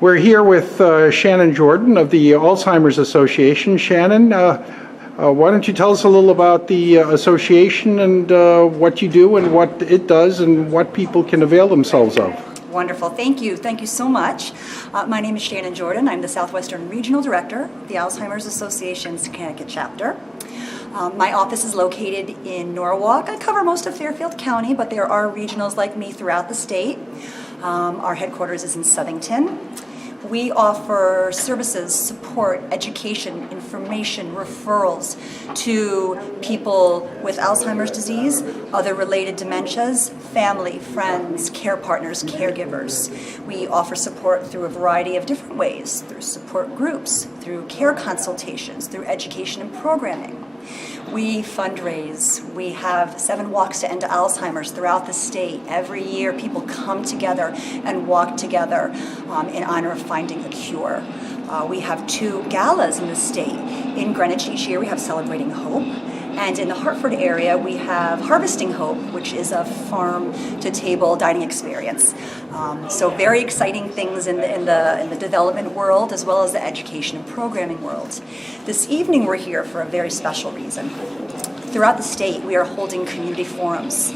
We're here with Shannon Jordan of the Alzheimer's Association. Shannon, why don't you tell us a little about the association and what you do and what it does and what people can avail themselves of? Wonderful. Thank you. Thank you so much. My name is Shannon Jordan. I'm the Southwestern Regional Director of the Alzheimer's Association's Connecticut chapter. My office is located in Norwalk. I cover most of Fairfield County, but there are regionals like me throughout the state. Our headquarters is in Southington. We offer services, support, education, information, referrals to people with Alzheimer's disease, other related dementias, family, friends, care partners, caregivers. We offer support through a variety of different ways, through support groups, through care consultations, through education and programming. We fundraise. We have 7 walks to end Alzheimer's throughout the state. Every year people come together and walk together in honor of finding a cure. We have 2 galas in the state. In Greenwich each year we have Celebrating Hope. And in the Hartford area, we have Harvesting Hope, which is a farm-to-table dining experience. So very exciting things in the development world, as well as the education and programming world. This evening, we're here for a very special reason. Throughout the state, we are holding community forums.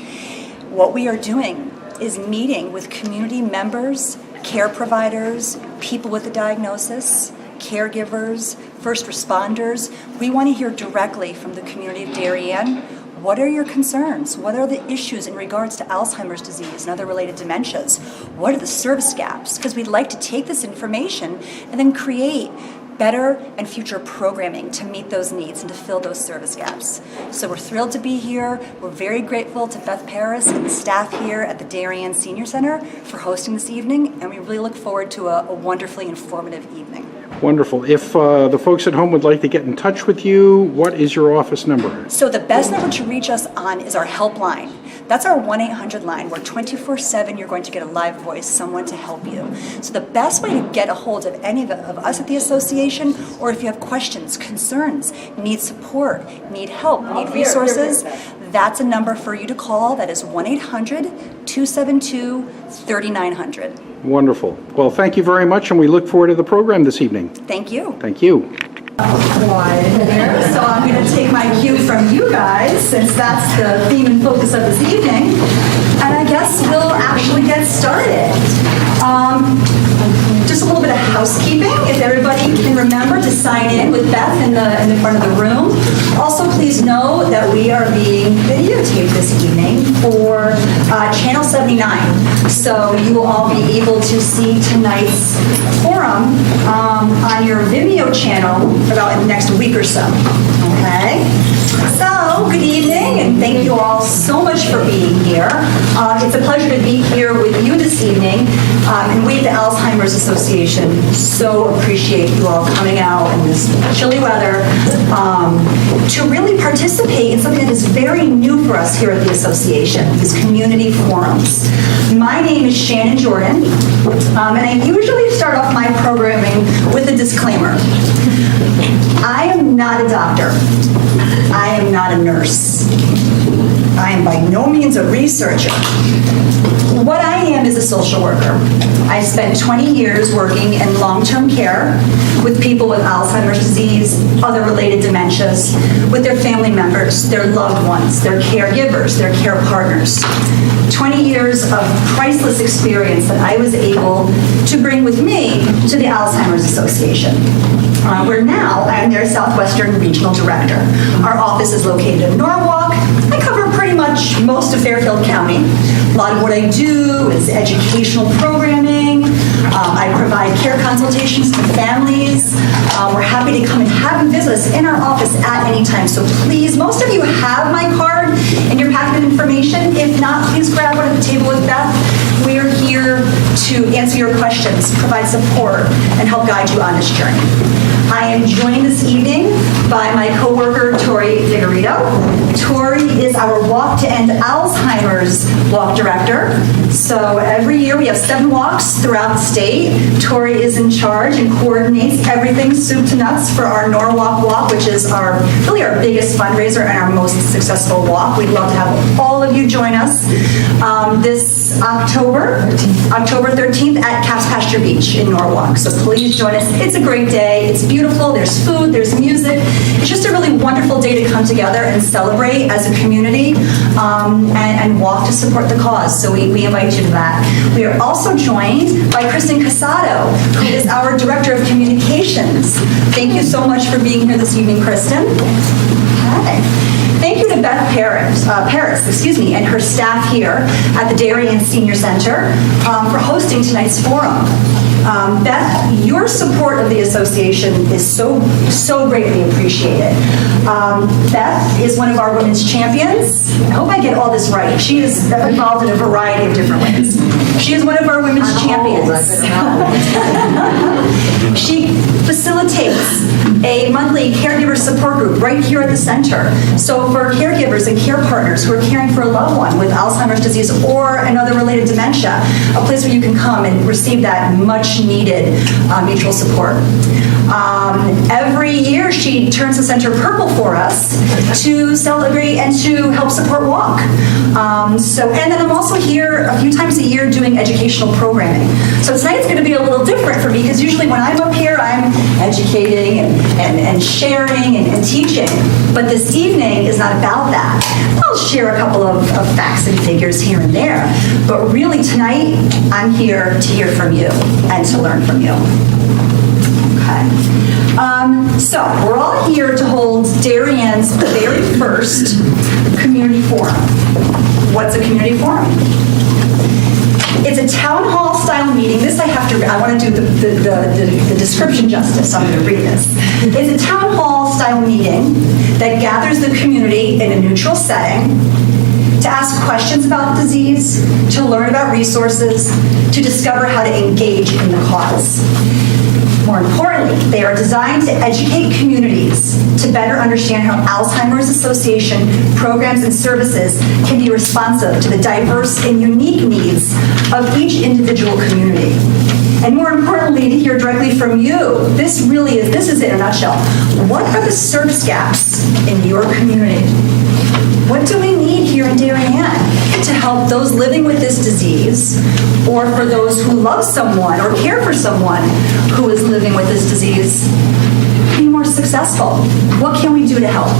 What we are doing is meeting with community members, care providers, people with a diagnosis, caregivers, first responders. We want to hear directly from the community of Darien. What are your concerns? What are the issues in regards to Alzheimer's disease and other related dementias? What are the service gaps? Because we'd like to take this information and then create better and future programming to meet those needs and to fill those service gaps. So we're thrilled to be here. We're very grateful to Beth Paris and the staff here at the Darien Senior Center for hosting this evening, and we really look forward to a wonderfully informative evening. Wonderful. If the folks at home would like to get in touch with you, what is your office number? So the best number to reach us on is our helpline. That's our 1-800 line, where 24/7 you're going to get a live voice, someone to help you. So the best way to get a hold of any of us at the association, or if you have questions, concerns, need support, need help, need resources, that's a number for you to call. That is 1-800-272-3900. Wonderful. Well, thank you very much, and we look forward to the program this evening. Thank you. Thank you. So I'm going to take my cue from you guys, since that's the theme and focus of this evening, and I guess we'll actually get started. Just a little bit of housekeeping, if everybody can remember to sign in with Beth in the front of the room. Also, please know that we are being videotaped this evening for Channel 79. So you will all be able to see tonight's forum on your Vimeo channel about in the next week or so. Okay? So, good evening, and thank you all so much for being here. It's a pleasure to be here with you this evening, and we at the Alzheimer's Association so appreciate you all coming out in this chilly weather to really participate in something that is very new for us here at the association, these community forums. My name is Shannon Jordan, and I usually start off my programming with a disclaimer. I am not a doctor. I am not a nurse. I am by no means a researcher. What I am is a social worker. I spent 20 years working in long-term care with people with Alzheimer's disease, other related dementias, with their family members, their loved ones, their caregivers, their care partners. 20 years of priceless experience that I was able to bring with me to the Alzheimer's Association. Where now I'm their Southwestern Regional Director. Our office is located in Norwalk. I cover pretty much most of Fairfield County. A lot of what I do is educational programming. I provide care consultations to families. We're happy to come and have and visit us in our office at any time. So please, most of you have my card in your packet of information. If not, please grab one at the table with Beth. We are here to answer your questions, provide support, and help guide you on this journey. I am joined this evening by my coworker, Tori Figueredo. Tori is our Walk to End Alzheimer's Walk Director. So every year we have 7 walks throughout the state. Tori is in charge and coordinates everything soup to nuts for our Norwalk Walk, which is really our biggest fundraiser and our most successful walk. We'd love to have all of you join us this October 13th at Caps Pass Thatcher Beach in Norwalk. So please join us. It's a great day. It's beautiful. There's food, there's music. It's just a really wonderful day to come together and celebrate as a community and walk to support the cause. So we invite you to that. We are also joined by Kristen Casado, who is our Director of Communications. Thank you so much for being here this evening, Kristen. Hi. Thank you to Beth Paris, and her staff here at the Darien Senior Center for hosting tonight's forum. Beth, your support of the association is so greatly appreciated. Beth is one of our women's champions. I hope I get all this right. She is involved in a variety of different ways. She is one of our women's champions. She facilitates a monthly caregiver support group right here at the center. So for caregivers and care partners who are caring for a loved one with Alzheimer's disease or another related dementia, a place where you can come and receive that much needed mutual support. Every year she turns the center purple for us to celebrate and to help support WALK. And then I'm also here a few times a year doing educational programming. So tonight's going to be a little different for me because usually when I'm up here I'm educating and sharing and teaching. But this evening is not about that. I'll share a couple of facts and figures here and there. But really tonight I'm here to hear from you and to learn from you. Okay. So we're all here to hold Darien's very first community forum. What's a community forum? It's a town hall style meeting. This I want to do the description justice, so I'm going to read this. It's a town hall style meeting that gathers the community in a neutral setting to ask questions about the disease, to learn about resources, to discover how to engage in the cause. More importantly, they are designed to educate communities to better understand how Alzheimer's Association programs and services can be responsive to the diverse and unique needs of each individual community. And more importantly, to hear directly from you, this is it in a nutshell. What are the service gaps in your community? What do we need here in Darien to help those living with this disease, or for those who love someone or care for someone who is living with this disease, be more successful? What can we do to help?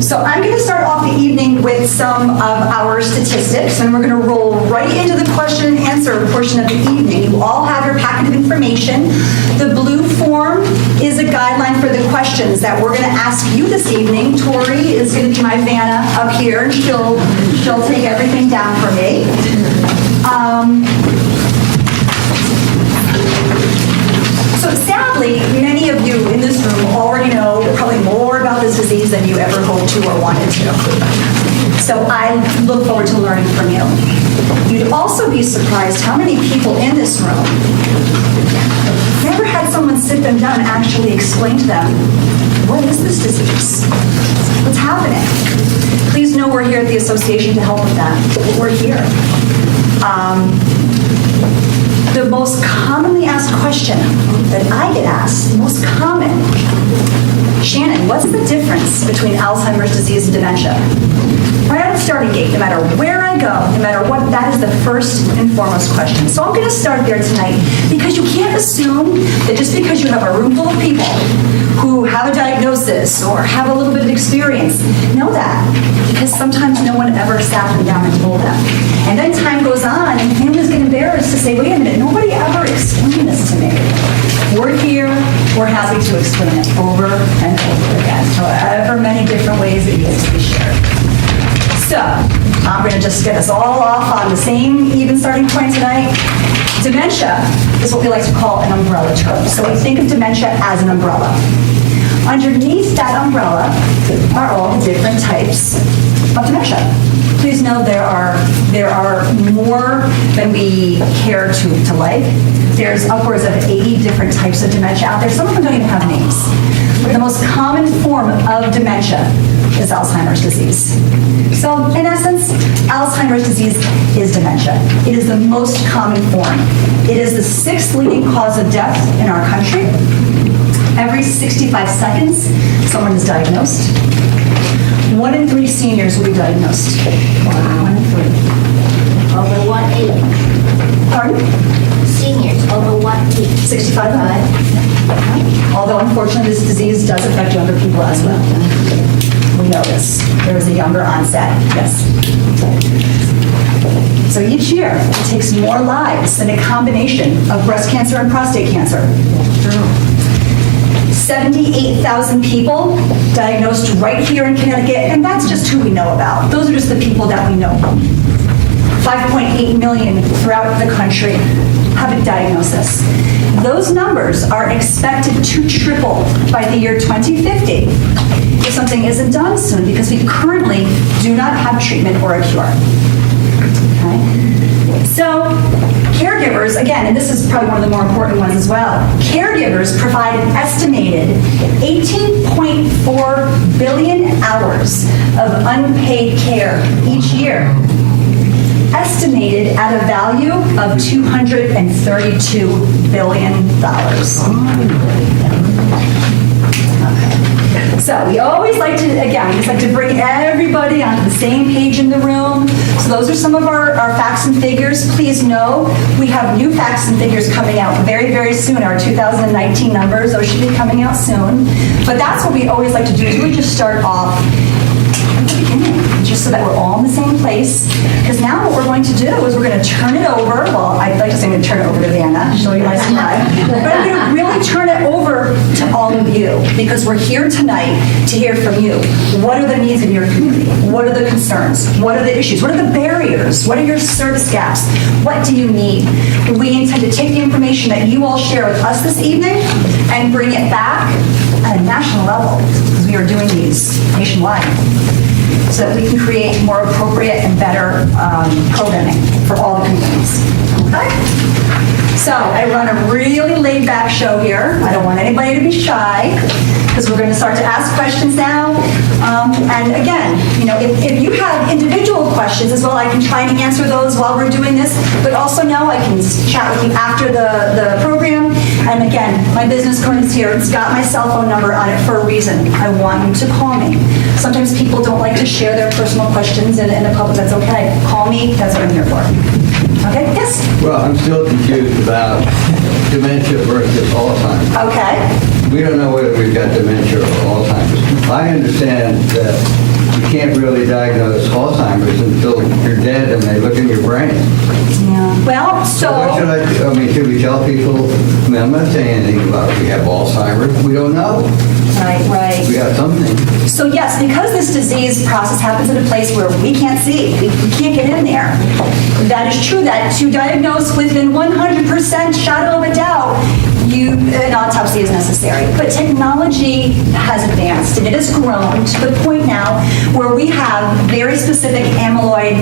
So I'm going to start off the evening with some of our statistics, and we're going to roll right into the question and answer portion of the evening. You all have your packet of information. The blue form is a guideline for the questions that we're going to ask you this evening. Tori is going to be my Vanna up here, and she'll take everything down for me. So sadly, many of you in this room already know probably more about this disease than you ever hoped to or wanted to. So I look forward to learning from you. You'd also be surprised how many people in this room never had someone sit them down and actually explain to them, what is this disease? What's happening? Please know we're here at the association to help with that. We're here. The most commonly asked question that I get asked, the most common, Shannon, what's the difference between Alzheimer's disease and dementia? Right at the starting gate, no matter where I go, no matter what, that is the first and foremost question. So I'm going to start there tonight because you can't assume that just because you have a room full of people who have a diagnosis or have a little bit of experience, know that, because sometimes no one ever sat them down and told them. And then time goes on and families get embarrassed to say, wait a minute, nobody ever explained this to me. We're here, we're happy to explain it over and over again, however many different ways it needs to be shared. So, I'm going to just get us all off on the same even starting point tonight. Dementia is what we like to call an umbrella term. So we think of dementia as an umbrella. Underneath that umbrella are all the different types of dementia. Please know there are more than we care to like. There's upwards of 80 different types of dementia out there. Some of them don't even have names. But the most common form of dementia is Alzheimer's disease. So in essence, Alzheimer's disease is dementia. It is the most common form. It is the 6th leading cause of death in our country. Every 65 seconds, someone is diagnosed. 1 in 3 seniors will be diagnosed. Wow. 1 in 3. Over what age? Pardon? Seniors, over what age? 65 and high. Although unfortunately this disease does affect younger people as well. We know this. There is a younger onset, yes. So each year, it takes more lives than a combination of breast cancer and prostate cancer. 78,000 people diagnosed right here in Connecticut, and that's just who we know about. Those are just the people that we know. 5.8 million throughout the country have a diagnosis. Those numbers are expected to triple by the year 2050 if something isn't done soon, because we currently do not have treatment or a cure. Okay? So, caregivers, again, and this is probably one of the more important ones as well, caregivers provide an estimated 18.4 billion hours of unpaid care each year, estimated at a value of $232 billion. So we always like to, again, we just like to bring everybody onto the same page in the room. So those are some of our facts and figures. Please know we have new facts and figures coming out very, very soon. Our 2019 numbers, those should be coming out soon. But that's what we always like to do, is we just start off at the beginning, just so that we're all in the same place. Because now what we're going to do is we're going to turn it over. Well, I'd like to say I'm going to turn it over to Vanna, show you my slide. But I'm going to really turn it over to all of you, because we're here tonight to hear from you. What are the needs of your community? What are the concerns? What are the issues? What are the barriers? What are your service gaps? What do you need? We intend to take the information that you all share with us this evening and bring it back at a national level, because we are doing these nationwide, so that we can create more appropriate and better programming for all the communities. Okay? So I run a really laid-back show here. I don't want anybody to be shy, because we're going to start to ask questions now. And again, if you have individual questions as well, I can try and answer those while we're doing this. But also know I can chat with you after the program. And again, my business card is here. It's got my cell phone number on it for a reason. I want you to call me. Sometimes people don't like to share their personal questions in the public. That's okay. Call me. That's what I'm here for. Okay? Yes? Well, I'm still confused about dementia versus Alzheimer's. Okay. We don't know whether we've got dementia or Alzheimer's. I understand that you can't really diagnose Alzheimer's until you're dead and they look in your brain. Yeah. Well, so... What should I do? I mean, should we tell people, I mean, I'm not saying anything about we have Alzheimer's. We don't know. Right. We got something. So yes, because this disease process happens in a place where we can't see, we can't get in there. That is true, that to diagnose within 100% shadow of a doubt, an autopsy is necessary. But technology has advanced, and it has grown to the point now where we have very specific amyloid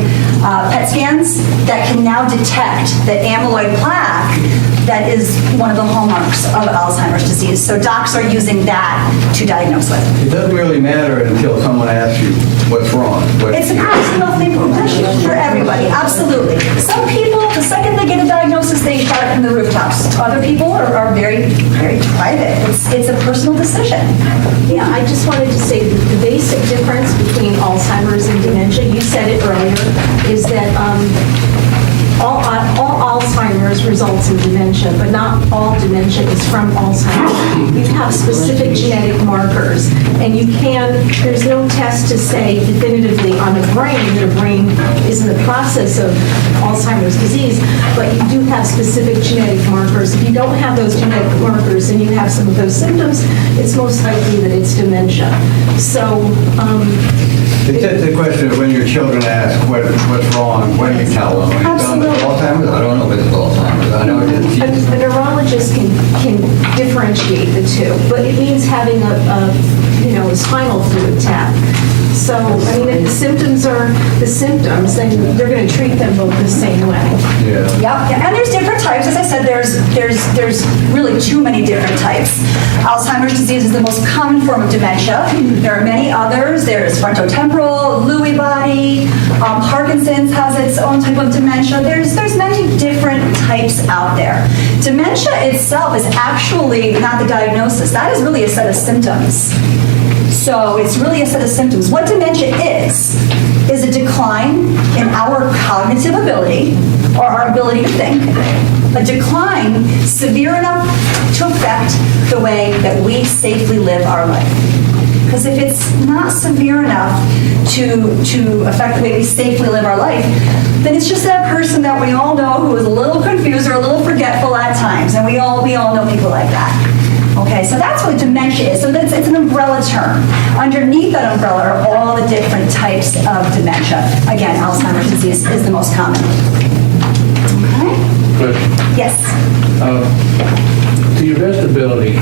PET scans that can now detect the amyloid plaque that is one of the hallmarks of Alzheimer's disease. So docs are using that to diagnose with. It doesn't really matter until someone asks you what's wrong. It's a personal thing for everybody, absolutely. Some people, the second they get a diagnosis, they shout from the rooftops. Other people are very, very private. It's a personal decision. Yeah, I just wanted to say the basic difference between Alzheimer's and dementia, you said it earlier, is that all Alzheimer's results in dementia, but not all dementia is from Alzheimer's. You have specific genetic markers, and there's no test to say definitively on a brain that a brain is in the process of Alzheimer's disease, but you do have specific genetic markers. If you don't have those genetic markers and you have some of those symptoms, it's most likely that it's dementia. So, It's just a question of when your children ask what's wrong, what do you tell them? When you tell them it's Alzheimer's, I don't know if it's Alzheimer's. I know it's... A neurologist can differentiate the two, but it means having a spinal fluid tap. So, I mean, if the symptoms are the symptoms, then they're going to treat them both the same way. Yeah. Yep, and there's different types. As I said, there's really too many different types. Alzheimer's disease is the most common form of dementia. There are many others. There's frontotemporal, Lewy body, Parkinson's has its own type of dementia. There's many different types out there. Dementia itself is actually not the diagnosis. That is really a set of symptoms. So it's really a set of symptoms. What dementia is a decline in our cognitive ability, or our ability to think, a decline severe enough to affect the way that we safely live our life. Because if it's not severe enough to affect the way we safely live our life, then it's just that person that we all know who is a little confused or a little forgetful at times, and we all know people like that. Okay, so that's what dementia is. So it's an umbrella term. Underneath that umbrella are all the different types of dementia. Again, Alzheimer's disease is the most common. Okay? Question. Yes. To your best ability,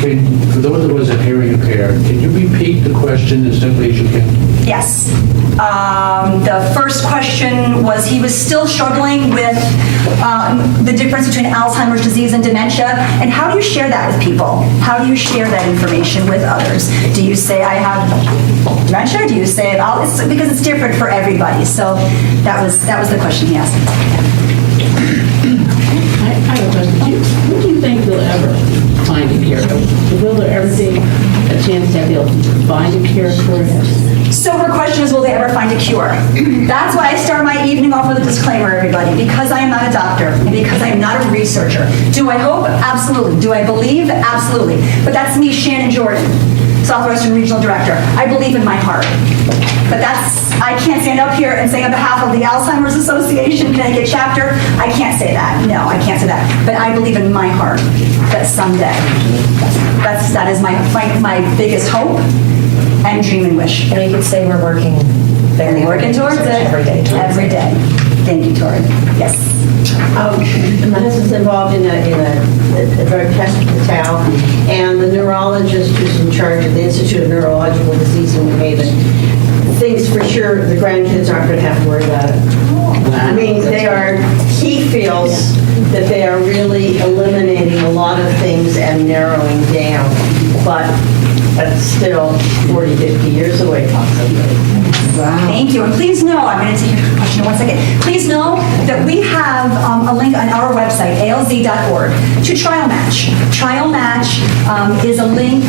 for those of us that are hearing impaired, can you repeat the question as simply as you can? Yes. The first question was he was still struggling with the difference between Alzheimer's disease and dementia, and how do you share that with people? How do you share that information with others? Do you say I have dementia? Do you say because it's different for everybody? So that was the question he asked. I have a question. When do you think you'll ever find a cure? Will there ever be a chance that they'll find a cure for it? So her question is, will they ever find a cure? That's why I start my evening off with a disclaimer, everybody, because I am not a doctor and because I am not a researcher. Do I hope? Absolutely. Do I believe? Absolutely. But that's me, Shannon Jordan, Southwestern Regional Director. I believe in my heart. But I can't stand up here and say on behalf of the Alzheimer's Association, Connecticut chapter, I can't say that. No, I can't say that. But I believe in my heart that someday, that is my biggest hope and dream and wish. And you could say we're working very hard. Working towards it. Every day. Every day. Thank you, Tori. Yes. My husband's involved in a drug test in the town, and the neurologist who's in charge of the Institute of Neurological Disease in New Haven thinks for sure the grandkids aren't going to have to worry about it. I mean, he feels that they are really eliminating a lot of things and narrowing down, but that's still 40, 50 years away possibly. Thank you. And please know, I'm going to take your question in 1 second. Please know that we have a link on our website, alz.org, to Trial Match. Trial Match is a link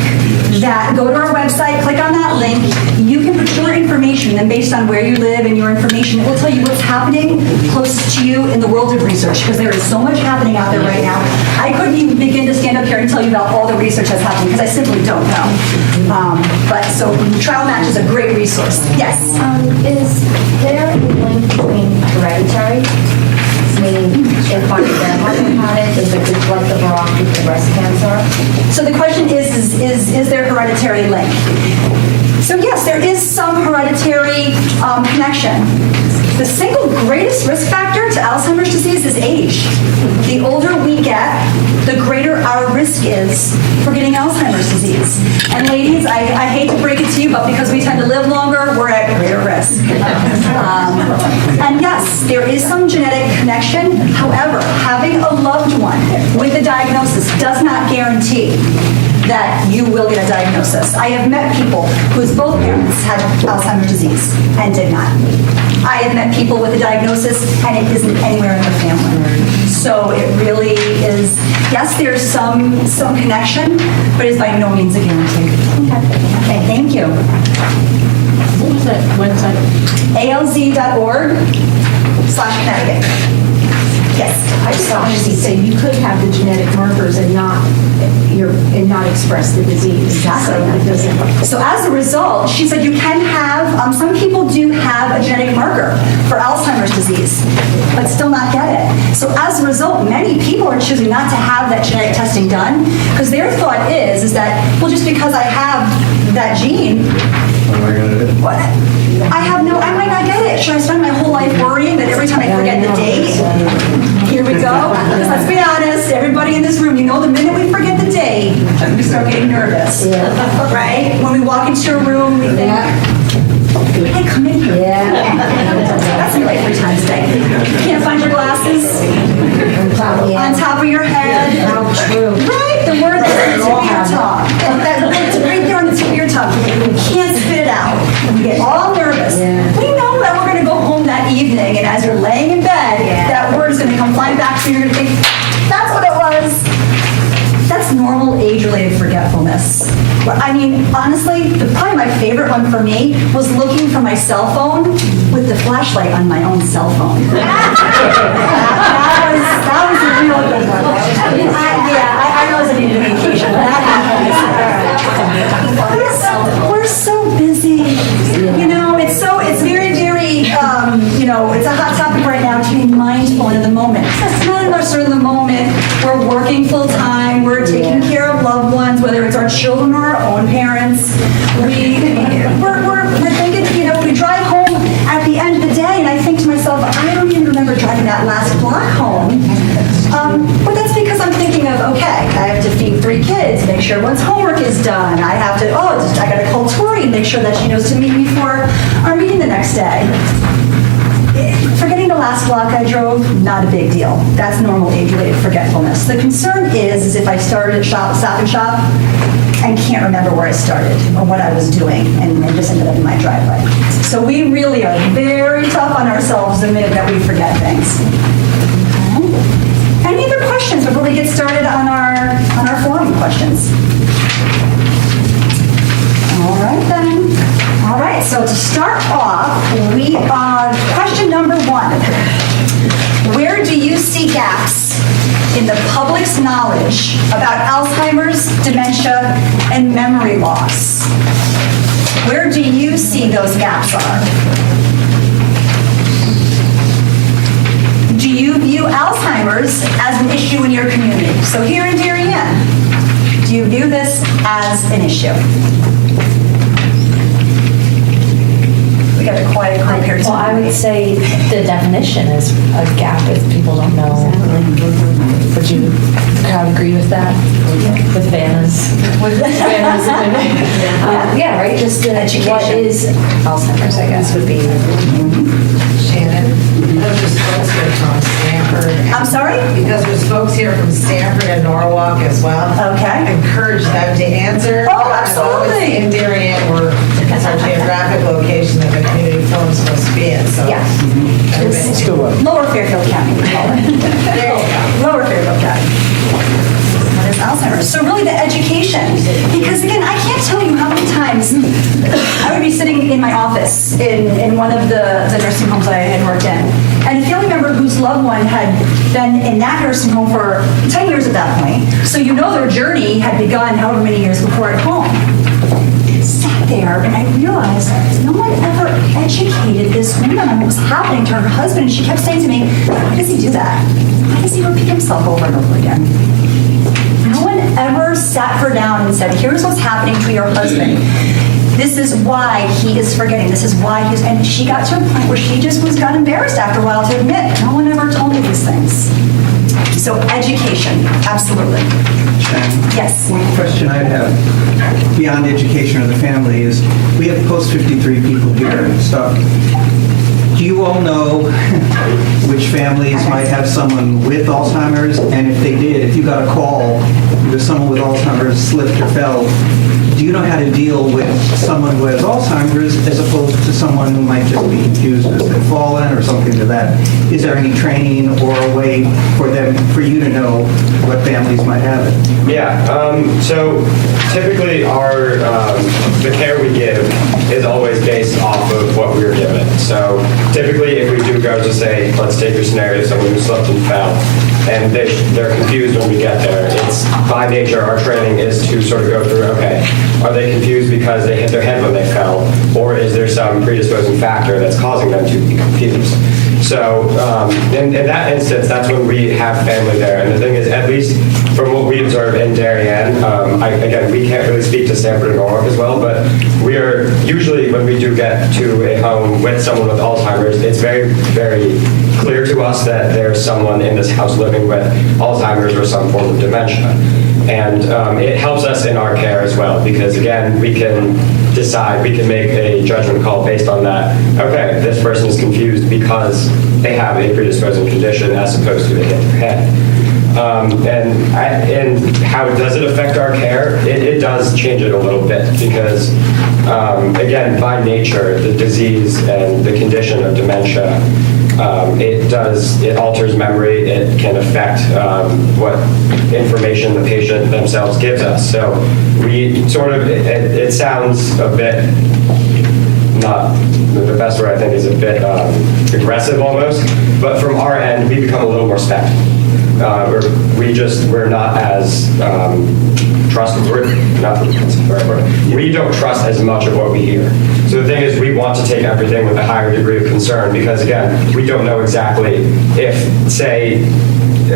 that, go to our website, click on that link. You can put your information, and based on where you live and your information, it will tell you what's happening closest to you in the world of research, because there is so much happening out there right now. I couldn't even begin to stand up here and tell you about all the research that's happening, because I simply don't know. But so Trial Match is a great resource. Yes. Is there a link between hereditary, meaning if my grandmother had it, is it just like the Barack with the breast cancer? So the question is there hereditary link? So yes, there is some hereditary connection. The single greatest risk factor to Alzheimer's disease is age. The older we get, the greater our risk is for getting Alzheimer's disease. And ladies, I hate to break it to you, but because we tend to live longer, we're at greater risk. And yes, there is some genetic connection. However, having a loved one with a diagnosis does not guarantee that you will get a diagnosis. I have met people whose both parents had Alzheimer's disease and did not. I have met people with a diagnosis and it isn't anywhere in their family. So it really is, yes, there's some connection, but it's by no means a guarantee. Okay, thank you. What was that website? alz.org/Connecticut. Yes. I just wanted to say you could have the genetic markers and not express the disease. Exactly. So it doesn't. So as a result, she said you can have, some people do have a genetic marker for Alzheimer's disease, but still not get it. So as a result, many people are choosing not to have that genetic testing done because their thought is that, well, just because I have that gene, What am I going to do? what? I might not get it. Should I spend my whole life worrying that every time I forget the date? Here we go. Because let's be honest, everybody in this room, you know the minute we forget the date, we start getting nervous. Right? When we walk into a room, we think, hey, come in here. That's me like 3 times a day. You can't find your glasses on top of your head. How true. Right? The word that's on the tip of your tongue. That word's right there on the tip of your tongue. You can't spit it out. We get all nervous. We know that we're going to go home that evening, and as you're laying in bed, that word's going to come flying back to you. You're going to think, that's what it was. That's normal age-related forgetfulness. I mean, honestly, probably my favorite one for me was looking for my cell phone with the flashlight on my own cell phone. that was a real good one. I know I needed a vacation. We're so busy. You know, it's very, very, it's a hot topic right now to be mindful in the moment. None of us are in the moment. We're working full time. We're taking care of loved ones, whether it's our children or our own parents. We're thinking, we drive home at the end of the day, and I think to myself, I don't even remember driving that last block home. But that's because I'm thinking of, okay, I have to feed 3 kids, make sure everyone's homework is done. I have to, I got to call Tori and make sure that she knows to meet me for our meeting the next day. Forgetting the last block I drove, not a big deal. That's normal age-related forgetfulness. The concern is if I started at Stop and Shop and can't remember where I started or what I was doing and just ended up in my driveway. So we really are very tough on ourselves the minute that we forget things. Okay. Any other questions before we get started on our forum questions? All right then. All right, so to start off, we are question number 1. Where do you see gaps in the public's knowledge about Alzheimer's, dementia, and memory loss? Where do you see those gaps are? Do you view Alzheimer's as an issue in your community? So here in Darien, do you view this as an issue? We got a quiet group here too. Well, I would say the definition is a gap if people don't know. Would you, the crowd agree with that? With Vanna's? With Vanna's opinion? Yeah, right, just the education. What is Alzheimer's, I guess, would be. Shannon, because there's folks here from Stanford. I'm sorry? Because there's folks here from Stanford and Norwalk as well. Okay. I encourage them to answer. Oh, absolutely. In Darien, it's our geographic location that the community forum is supposed to be in, so. Yeah. everybody- Lower Fairfield County, we call it. There you go. Lower Fairfield County. What is Alzheimer's? So really the education, because again, I can't tell you how many times I would be sitting in my office in one of the nursing homes I had worked in, and a family member whose loved one had been in that nursing home for 10 years at that point. So their journey had begun however many years before at home. Sat there and I realized no one ever educated this woman on what was happening to her husband. And she kept saying to me, why does he do that? Why does he repeat himself over and over again? No one ever sat her down and said, here's what's happening to your husband. This is why he is forgetting. This is why he's, and she got to a point where she just got embarrassed after a while to admit, no one ever told me these things. So education, absolutely. Yes. One question I'd have beyond education of the family is, we have post-53 people here and stuff. Do you all know which families might have someone with Alzheimer's? And if they did, if you got a call with someone with Alzheimer's slipped or fell, do you know how to deal with someone who has Alzheimer's as opposed to someone who might just be confused as they've fallen or something to that? Is there any training or a way for you to know what families might have it? Yeah, so typically the care we give is always based off of what we were given. So typically if we do go to say, let's take your scenario, someone who slipped and fell, and they're confused when we get there. It's by nature, our training is to sort of go through, okay, are they confused because they hit their head when they fell, or is there some predisposing factor that's causing them to be confused? So in that instance, that's when we have family there. And the thing is, at least from what we observe in Darien, again, we can't really speak to Stanford and Norwalk as well, but we are usually, when we do get to a home with someone with Alzheimer's, it's very, very clear to us that there's someone in this house living with Alzheimer's or some form of dementia. And it helps us in our care as well, because again, we can decide, we can make a judgment call based on that. Okay, this person is confused because they have a predisposing condition as opposed to they hit their head. And how does it affect our care? It does change it a little bit because, again, by nature, the disease and the condition of dementia It alters memory. It can affect what information the patient themselves gives us. So we sort of, it sounds a bit, not the best word I think is a bit aggressive almost, but from our end, we become a little more spec. We're not as trustworthy. We don't trust as much of what we hear. So the thing is, we want to take everything with a higher degree of concern because, again, we don't know exactly if, say,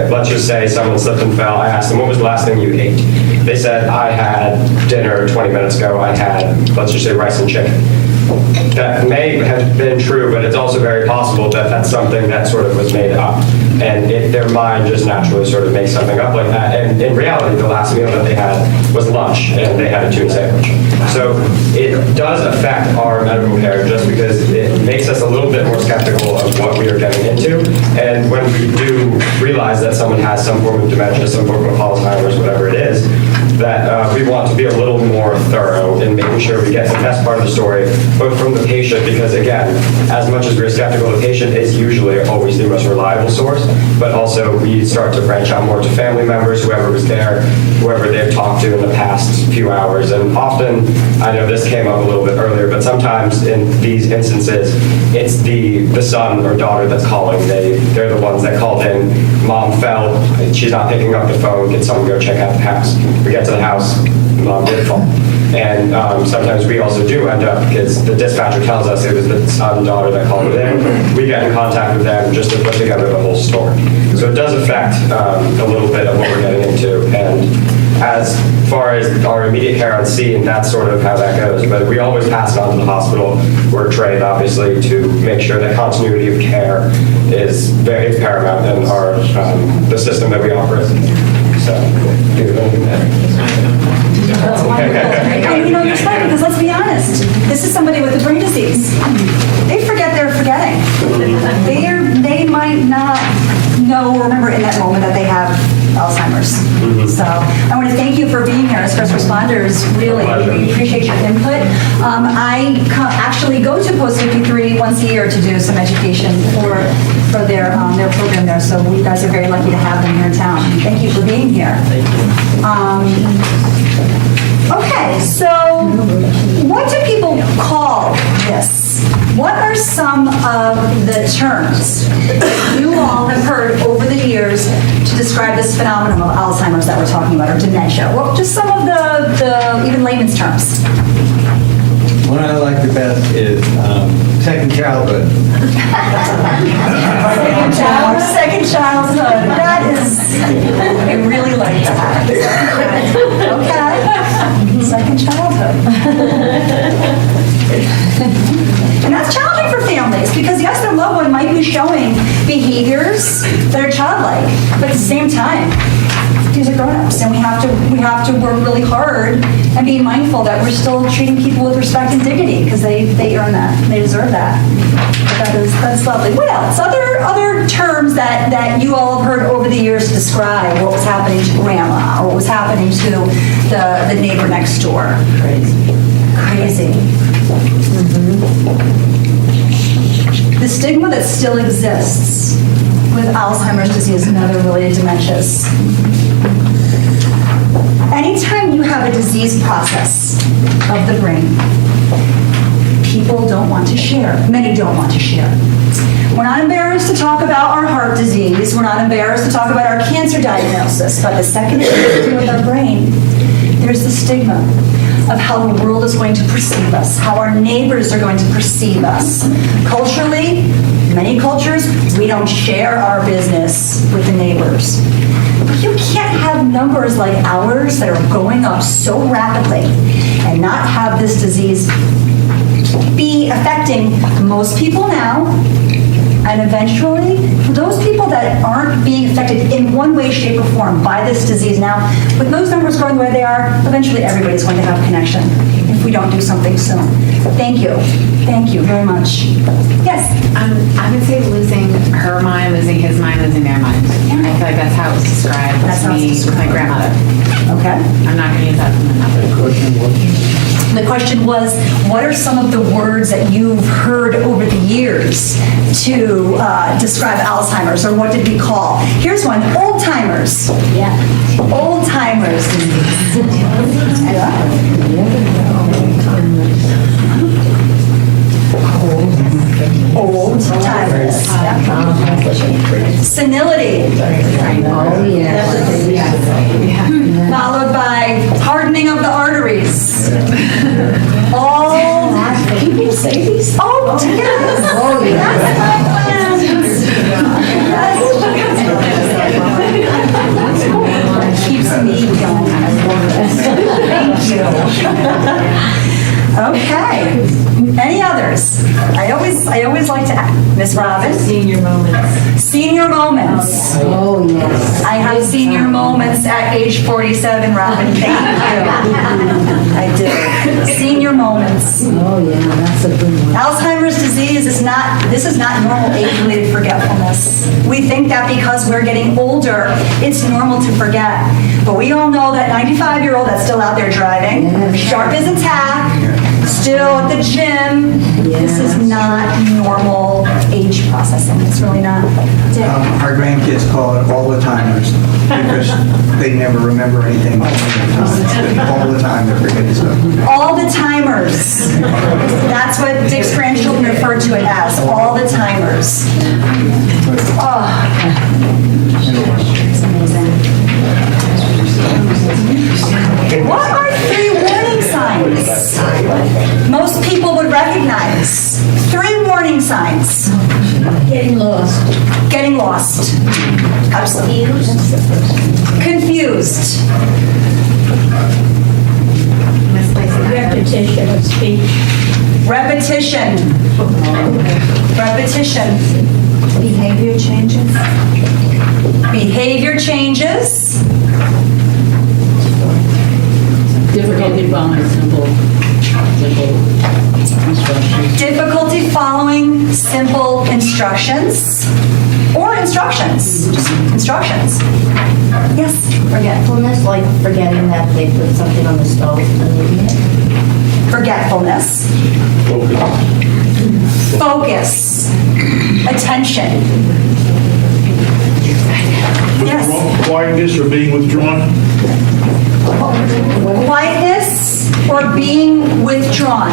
let's just say someone slipped and fell. I asked them, what was the last thing you ate? They said, I had dinner 20 minutes ago. I had, let's just say, rice and chicken. That may have been true, but it's also very possible that that's something that sort of was made up. And their mind just naturally sort of makes something up like that. And in reality, the last meal that they had was lunch, and they had a tuna sandwich. So it does affect our medical care just because it makes us a little bit more skeptical of what we are getting into. And when we do realize that someone has some form of dementia, some form of Alzheimer's, whatever it is, that we want to be a little more thorough in making sure we get the best part of the story, both from the patient, because again, as much as we're skeptical, the patient is usually always the most reliable source, but also we start to branch out more to family members, whoever was there, whoever they've talked to in the past few hours. And often, I know this came up a little bit earlier, but sometimes in these instances, it's the son or daughter that's calling. They're the ones that called in. Mom fell. She's not picking up the phone. Can someone go check out the house? We get to the house. Mom did fall. And sometimes we also do end up, because the dispatcher tells us it was the son and daughter that called it in, we get in contact with them just to put together the whole story. So it does affect a little bit of what we're getting into. And as far as our immediate care on scene, that's sort of how that goes. But we always pass it on to the hospital. We're trained, obviously, to make sure that continuity of care is very paramount in our the system that we operate. So, do you have anything to add? That's wonderful. And it's funny because let's be honest, this is somebody with a brain disease. They forget they're forgetting. They might not know or remember in that moment that they have Alzheimer's. So I want to thank you for being here as first responders. Really, we appreciate your input. I actually go to Post 53 once a year to do some education for their program there. So you guys are very lucky to have them here in town. Thank you for being here. Thank you. Okay, so what do people call this? What are some of the terms you all have heard over the years to describe this phenomenon of Alzheimer's that we're talking about, or dementia? Well, just some of the even layman's terms. One I like the best is second childhood. Second childhood. That is, I really like that. Okay. Second childhood. And that's challenging for families because yes, their loved one might be showing behaviors that are childlike, but at the same time, these are grown-ups, and we have to work really hard and be mindful that we're still treating people with respect and dignity because they earn that, they deserve that. But that's lovely. What else? Other terms that you all have heard over the years to describe what was happening to grandma or what was happening to the neighbor next door. Crazy. The stigma that still exists with Alzheimer's disease and other related dementias. Anytime you have a disease process of the brain, people don't want to share. Many don't want to share. We're not embarrassed to talk about our heart disease. We're not embarrassed to talk about our cancer diagnosis. But the second it has to do with our brain, there's the stigma of how the world is going to perceive us, how our neighbors are going to perceive us. Culturally, many cultures, we don't share our business with the neighbors. But you can't have numbers like ours that are going up so rapidly and not have this disease be affecting most people now, and eventually, for those people that aren't being affected in one way, shape, or form by this disease now, with those numbers growing the way they are, eventually everybody's going to have a connection if we don't do something soon. Thank you. Thank you very much. Yes? I would say losing her mind, losing his mind, losing their mind. I feel like that's how it was described to me with my grandmother. Okay. I'm not going to use that for another. The question was, what are some of the words that you've heard over the years to describe Alzheimer's, or what did we call? Here's one, old-timers. Yeah. Old-timers disease. Old-timers. Senility. Followed by hardening of the arteries. All people say these. Oh, yes. Oh, yes. Keeps me going. Thank you. Okay. Any others? I always like to ask. Miss Robin? Senior moments. Senior moments. Oh, yes. I have senior moments at age 47, Robin. Thank you. I do. Senior moments. Oh, yeah, that's a good one. Alzheimer's disease is not normal age-related forgetfulness. We think that because we're getting older, it's normal to forget. But we all know that 95-year-old that's still out there driving, sharp as a tack, still at the gym. This is not normal age processing. It's really not. Our grandkids call it all the timers because they never remember anything all the time. They're forgetting stuff. All the timers. That's what Dick's grandchildren refer to it as. All the timers. Oh. What are 3 warning signs most people would recognize? 3 warning signs. Getting lost. Getting lost. Absolutely. Confused. Repetition of speech. Repetition. Repetition. Behavior changes. Behavior changes. Difficulty following simple instructions. Difficulty following simple instructions. Or instructions. Just instructions. Yes. Forgetfulness, like forgetting that they put something on the stove and leaving it. Forgetfulness. Focus. Attention. Yes. Quietness or being withdrawn? Quietness or being withdrawn.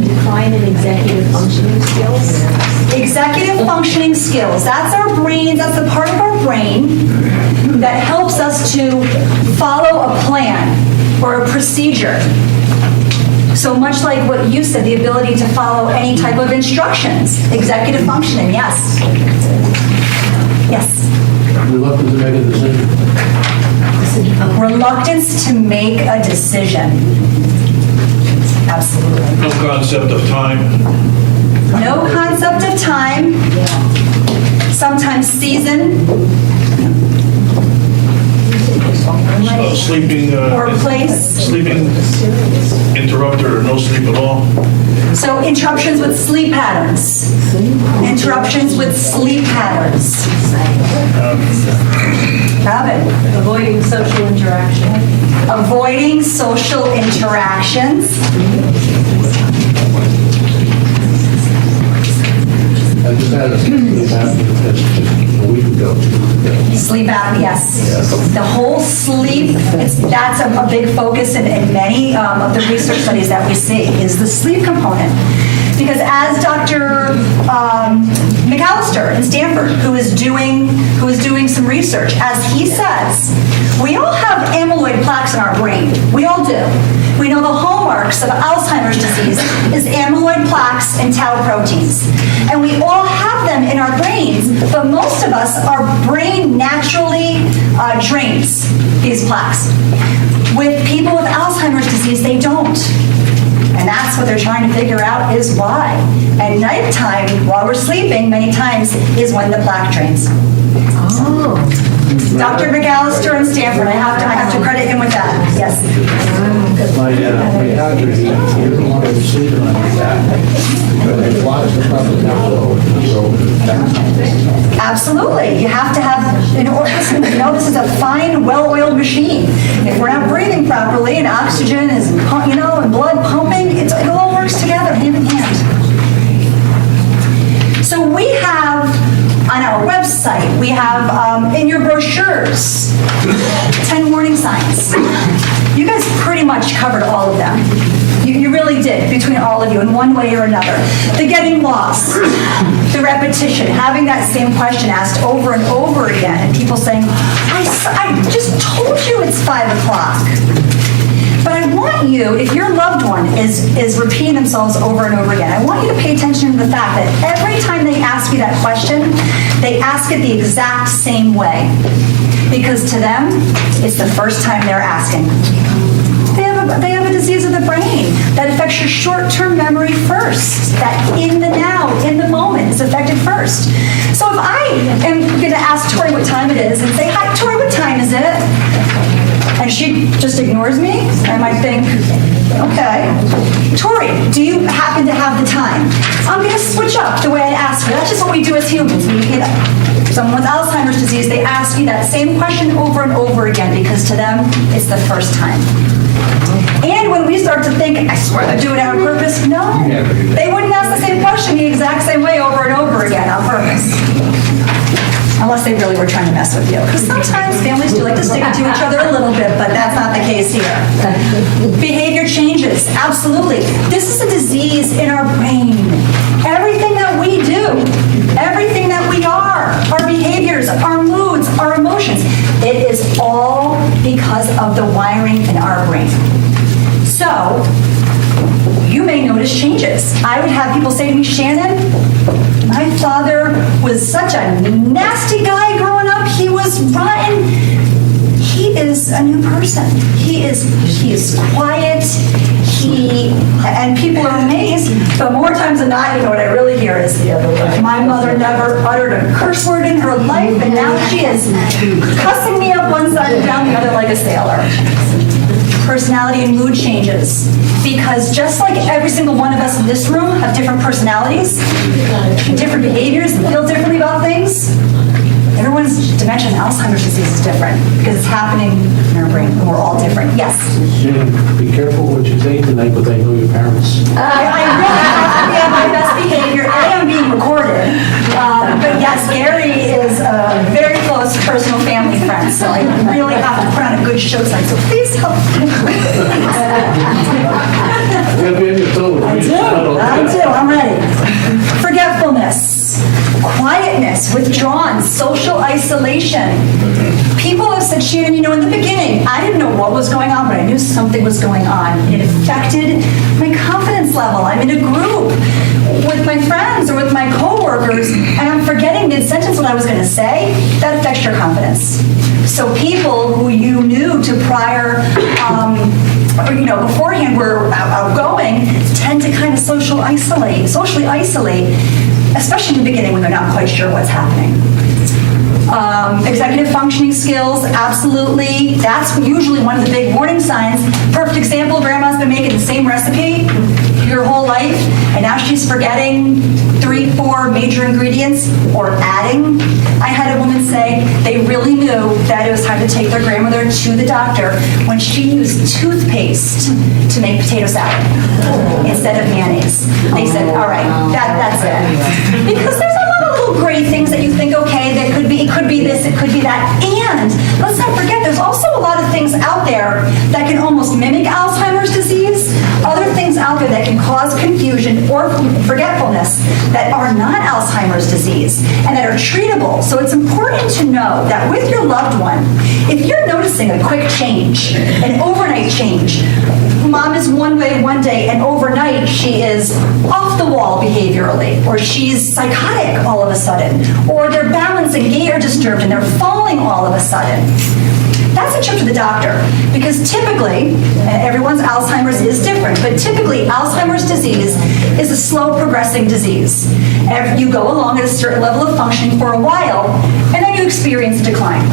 Decline in executive functioning skills. Executive functioning skills. That's our brain, that's the part of our brain that helps us to follow a plan or a procedure. So much like what you said, the ability to follow any type of instructions. Executive functioning, yes. Yes. Reluctance to make a decision. Reluctance to make a decision. Absolutely. No concept of time. No concept of time. Sometimes season. Sleeping. Or place. Sleeping interrupted or no sleep at all. So interruptions with sleep patterns. Interruptions with sleep patterns. Have it. Avoiding social interaction. Avoiding social interactions. I just had a sleep apnea test just a week ago. Sleep apnea, yes. The whole sleep, that's a big focus in many of the research studies that we see, is the sleep component. Because as Dr. McAllister in Stanford, who is doing some research, as he says, we all have amyloid plaques in our brain. We all do. We know the hallmarks of Alzheimer's disease is amyloid plaques and tau proteins. And we all have them in our brains, but most of us, our brain naturally drains these plaques. With people with Alzheimer's disease, they don't. And that's what they're trying to figure out is why. At nighttime, while we're sleeping, many times is when the plaque drains. Oh. Dr. McAllister in Stanford, I have to credit him with that. Yes. My doctor, he doesn't want to sleep on his back. There's lots of stuff that Absolutely. You have to have, this is a fine, well-oiled machine. If we're not breathing properly and oxygen is, and blood pumping, it all works together, hand in hand. So we have, on our website, we have in your brochures, 10 warning signs. You guys pretty much covered all of them. You really did, between all of you, in one way or another. The getting lost, the repetition, having that same question asked over and over again, and people saying, I just told you it's 5 o'clock. But I want you, if your loved one is repeating themselves over and over again, I want you to pay attention to the fact that every time they ask you that question, they ask it the exact same way. Because to them, it's the first time they're asking. They have a disease of the brain that affects your short-term memory first, that in the now, in the moment, is affected first. So if I am going to ask Tori what time it is and say, hi, Tori, what time is it? And she just ignores me, I might think, okay. Tori, do you happen to have the time? I'm going to switch up the way I ask her. That's just what we do as humans. Someone with Alzheimer's disease, they ask you that same question over and over again because to them, it's the first time. And when we start to think, I swear they're doing it on purpose, no. They wouldn't ask the same question the exact same way over and over again on purpose. Unless they really were trying to mess with you. Because sometimes families do like to stick it to each other a little bit, but that's not the case here. Behavior changes, absolutely. This is a disease in our brain. Everything that we do, everything that we are, our behaviors, our moods, our emotions, it is all because of the wiring in our brain. So, you may notice changes. I would have people say to me, Shannon, my father was such a nasty guy growing up. He was rotten. He is a new person. He is quiet. And people are amazed, but more times than not, what I really hear is the other way. My mother never uttered a curse word in her life, and now she is cussing me up one side and down the other like a sailor. Personality and mood changes. Because just like every single one of us in this room have different personalities, different behaviors, and feel differently about things, everyone's dementia and Alzheimer's disease is different because it's happening in our brain, and we're all different. Yes? Shannon, be careful what you say tonight, because I know your parents. I really have to be on my best behavior. I am being recorded. But yes, Gary is a very close personal family friend, so I really have to put on a good show tonight. So please help. I do. I'm ready. Forgetfulness, quietness, withdrawn, social isolation. People have said, Shannon, in the beginning, I didn't know what was going on, but I knew something was going on. It affected my confidence level. I'm in a group with my friends or with my coworkers, and I'm forgetting mid-sentence what I was going to say. That affects your confidence. So people who you knew to prior, beforehand were outgoing, tend to kind of socially isolate, especially in the beginning when they're not quite sure what's happening. Executive functioning skills, absolutely. That's usually one of the big warning signs. Perfect example, grandma's been making the same recipe your whole life, and now she's forgetting 3-4 major ingredients or adding. I had a woman say they really knew that it was time to take their grandmother to the doctor when she used toothpaste to make potato salad instead of mayonnaise. They said, all right, that's it. Because there's a lot of little gray things that you think, okay, it could be this, it could be that. And let's not forget, there's also a lot of things out there that can almost mimic Alzheimer's disease, other things out there that can cause confusion or forgetfulness that are not Alzheimer's disease and that are treatable. So it's important to know that with your loved one, if you're noticing a quick change, an overnight change, mom is one way one day and overnight she is off the wall behaviorally, or she's psychotic all of a sudden, or their balance and gait are disturbed and they're falling all of a sudden. That's a trip to the doctor, because typically, everyone's Alzheimer's is different, but typically Alzheimer's disease is a slow progressing disease. You go along at a certain level of functioning for a while, and then you experience a decline.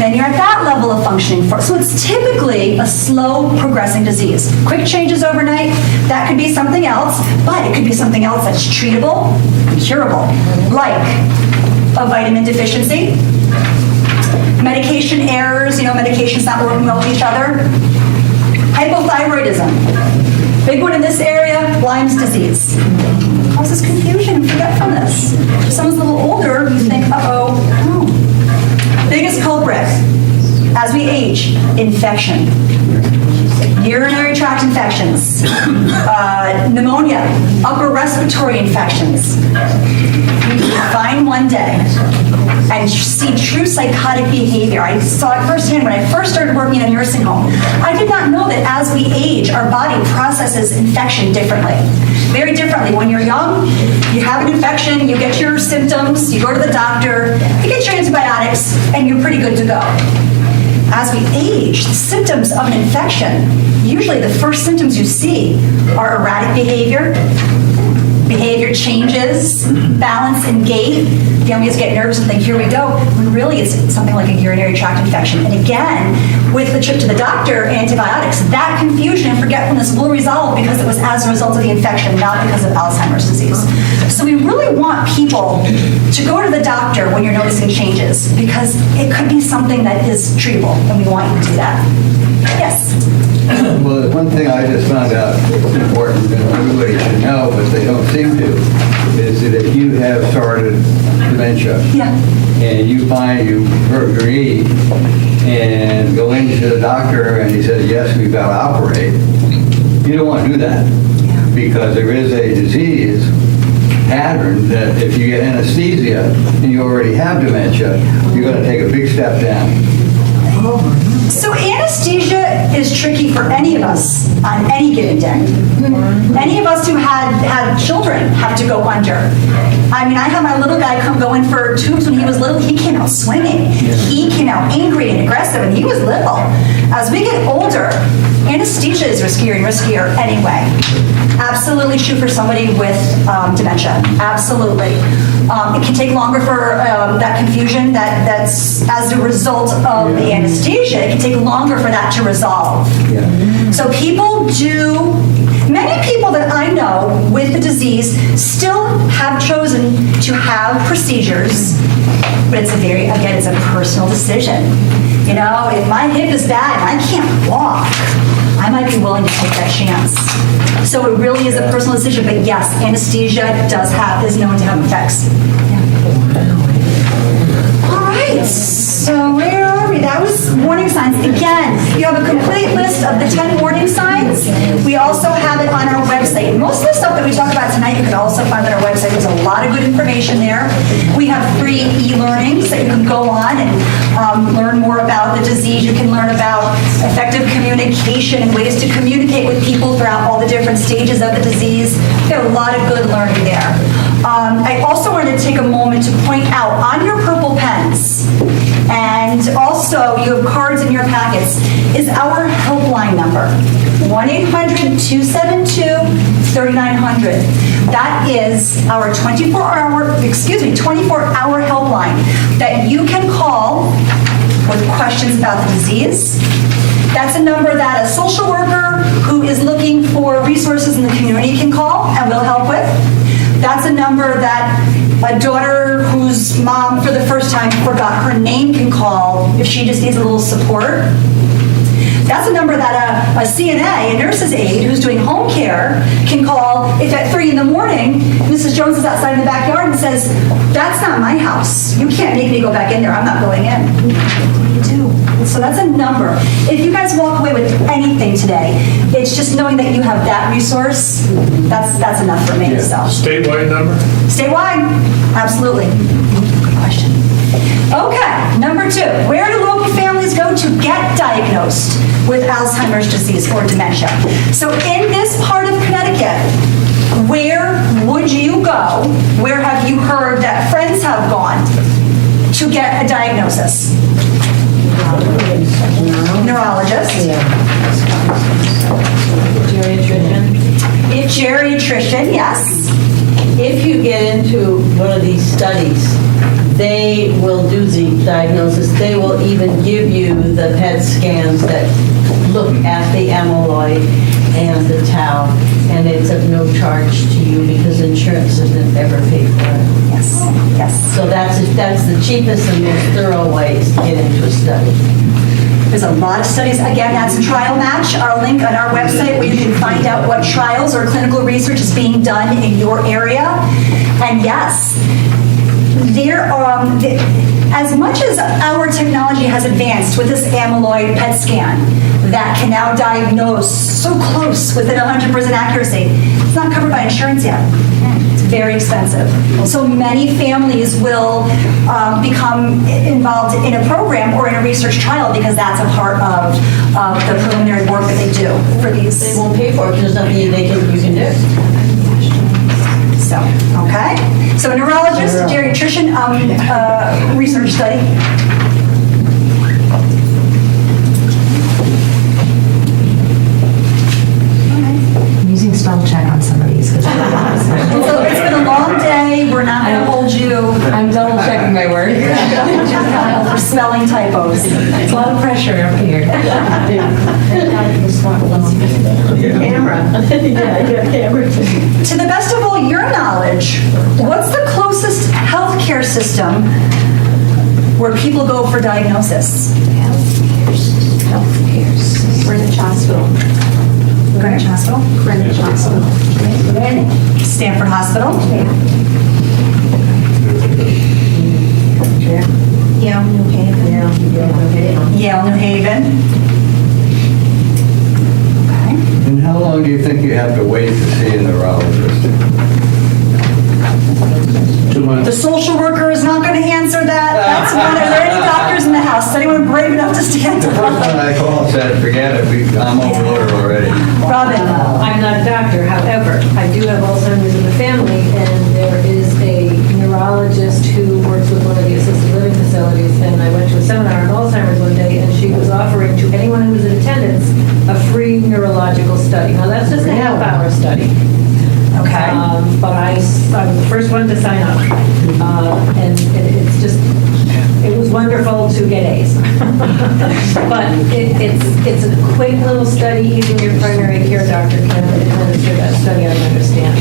Then you're at that level of functioning. So it's typically a slow progressing disease. Quick changes overnight, that could be something else, but it could be something else that's treatable and curable, like a vitamin deficiency, medication errors, medications not working well with each other, hypothyroidism. Big one in this area, Lyme's disease. Causes confusion and forgetfulness. If someone's a little older, you think, uh-oh. Biggest culprit, as we age, infection. Urinary tract infections, pneumonia, upper respiratory infections. You can find one day and see true psychotic behavior. I saw it firsthand when I first started working in a nursing home. I did not know that as we age, our body processes infection differently. Very differently. When you're young, you have an infection, you get your symptoms, you go to the doctor, you get your antibiotics, and you're pretty good to go. As we age, the symptoms of an infection, usually the first symptoms you see are erratic behavior changes, balance and gait. Families get nervous and think, here we go, when really it's something like a urinary tract infection. And again, with the trip to the doctor, antibiotics, that confusion and forgetfulness will resolve because it was as a result of the infection, not because of Alzheimer's disease. So we really want people to go to the doctor when you're noticing changes because it could be something that is treatable, and we want you to do that. Yes? Well, the one thing I just found out that's important and everybody should know, but they don't seem to, is that if you have started dementia and you find you hurt your knee and go into the doctor and he says, yes, we've got to operate, you don't want to do that because there is a disease pattern that if you get anesthesia and you already have dementia, you're going to take a big step down. So anesthesia is tricky for any of us on any given day. Any of us who had children have to go under. I mean, I had my little guy go in for tubes when he was little. He came out swinging. He came out angry and aggressive, and he was little. As we get older, anesthesia is riskier and riskier anyway. Absolutely true for somebody with dementia. Absolutely. It can take longer for that confusion that's as a result of the anesthesia. It can take longer for that to resolve. So many people that I know with the disease still have chosen to have procedures, but it's it's a personal decision. If my hip is bad and I can't walk, I might be willing to take that chance. So it really is a personal decision, but yes, anesthesia is known to have effects. All right, so where are we? That was warning signs. Again, you have a complete list of the 10 warning signs. We also have it on our website. Most of the stuff that we talk about tonight, you can also find on our website. There's a lot of good information there. We have free e-learnings that you can go on and learn more about the disease. You can learn about effective communication and ways to communicate with people throughout all the different stages of the disease. We have a lot of good learning there. I also wanted to take a moment to point out on your purple pens, and also you have cards in your packets, is our helpline number, 1-800-272-3900. That is our 24-hour helpline that you can call with questions about the disease. That's a number that a social worker who is looking for resources in the community can call and will help with. That's a number that a daughter whose mom for the first time forgot her name can call if she just needs a little support. That's a number that a CNA, a nurse's aide, who's doing home care can call if at 3 in the morning, Mrs. Jones is outside in the backyard and says, that's not my house. You can't make me go back in there. I'm not going in. What do you do? So that's a number. If you guys walk away with anything today, it's just knowing that you have that resource. That's enough for me. So. Statewide number? Statewide, absolutely. Good question. Okay, number 2. Where do local families go to get diagnosed with Alzheimer's disease or dementia? So in this part of Connecticut, where would you go? Where have you heard that friends have gone to get a diagnosis? Neurologist. Geriatrician, yes. If you get into one of these studies, they will do the diagnosis. They will even give you the PET scans that look at the amyloid and the tau, and it's of no charge to you because insurance doesn't ever pay for it. Yes, yes. So that's the cheapest and most thorough ways to get into a study. There's a lot of studies. Again, that's Trial Match, our link on our website where you can find out what trials or clinical research is being done in your area. And yes, there are, as much as our technology has advanced with this amyloid PET scan that can now diagnose so close within 100% accuracy, it's not covered by insurance yet. It's very expensive. So many families will become involved in a program or in a research trial because that's a part of the preliminary work that they do for these. They won't pay for it because there's nothing you can do. So, okay. So a neurologist, geriatrician, research study. I'm using spell check on some of these because So it's been a long day. We're not going to hold you. I'm double checking my work. For spelling typos. It's a lot of pressure up here. To the best of all your knowledge, what's the closest healthcare system where people go for diagnosis? Greenwich Hospital. Greenwich Hospital? Greenwich Hospital. Stanford Hospital? Yale, New Haven. Yale, New Haven. Okay. And how long do you think you have to wait to see a neurologist? 2 months. The social worker is not going to answer that. That's one. Are there any doctors in the house? Is anyone brave enough to stand The up? first one I called said, forget it, I'm overloaded already. Robin? I'm not a doctor, however, I do have Alzheimer's in the family, and there is a neurologist who works with one of the assisted living facilities, and I went to a seminar on Alzheimer's one day, and she was offering to anyone who was in attendance a free neurological study. Now, that's just a half-hour study. Okay. But I was the first one to sign up, and it was wonderful to get A's. But it's a quick little study. Even your primary care doctor can administer that study, I understand.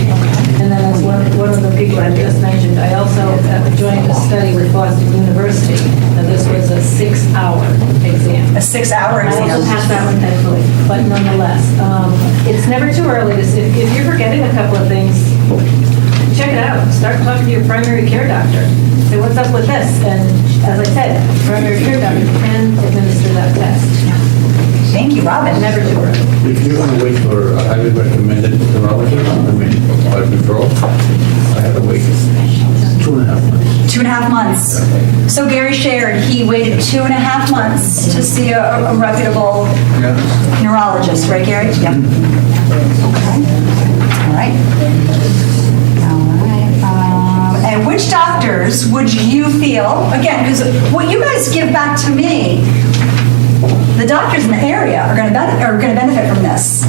And then as one of the people I just mentioned, I also joined a study with Boston University. Now this was a 6-hour exam. A 6-hour I also exam. passed that one thankfully, but nonetheless, it's never too early to see. If you're forgetting a couple of things, check it out. Start talking to your primary care doctor. Say, what's up with this? And as I said, primary care doctor can administer that test. Thank you, Robin. Never too early. If you're going to wait for a highly recommended neurologist, by referral, I had to wait 2.5 months. 2.5 months. So Gary shared he waited 2.5 months to see a reputable neurologist, right, Gary? Yep. Okay. All right. And which doctors would you feel, again, because what you guys give back to me, the doctors in the area are going to benefit from this.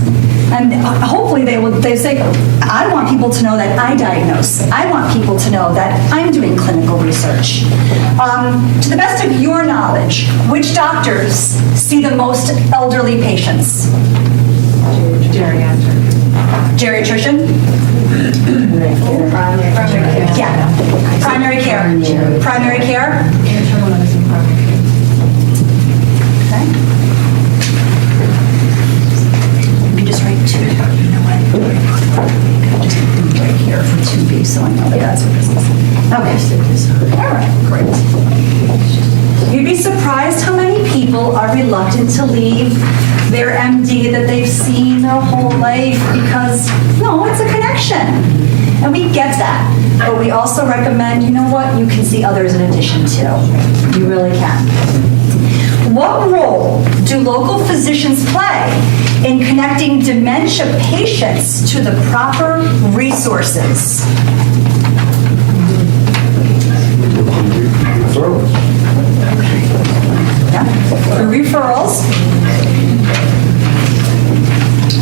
And hopefully they say, I want people to know that I diagnose. I want people to know that I'm doing clinical research. To the best of your knowledge, which doctors see the most elderly patients? Geriatrician? Primary care. Yeah. Primary care. Primary care? Internal medicine primary care. Okay. Let me just write 2. You know what? Just right here for 2B so I know that that's what this is. Okay. All right, great. You'd be surprised how many people are reluctant to leave their MD that they've seen their whole life because, no, it's a connection. And we get that. But we also recommend, you know what, you can see others in addition to. You really can. What role do local physicians play in connecting dementia patients to the proper resources? Referrals. Yeah. The referrals.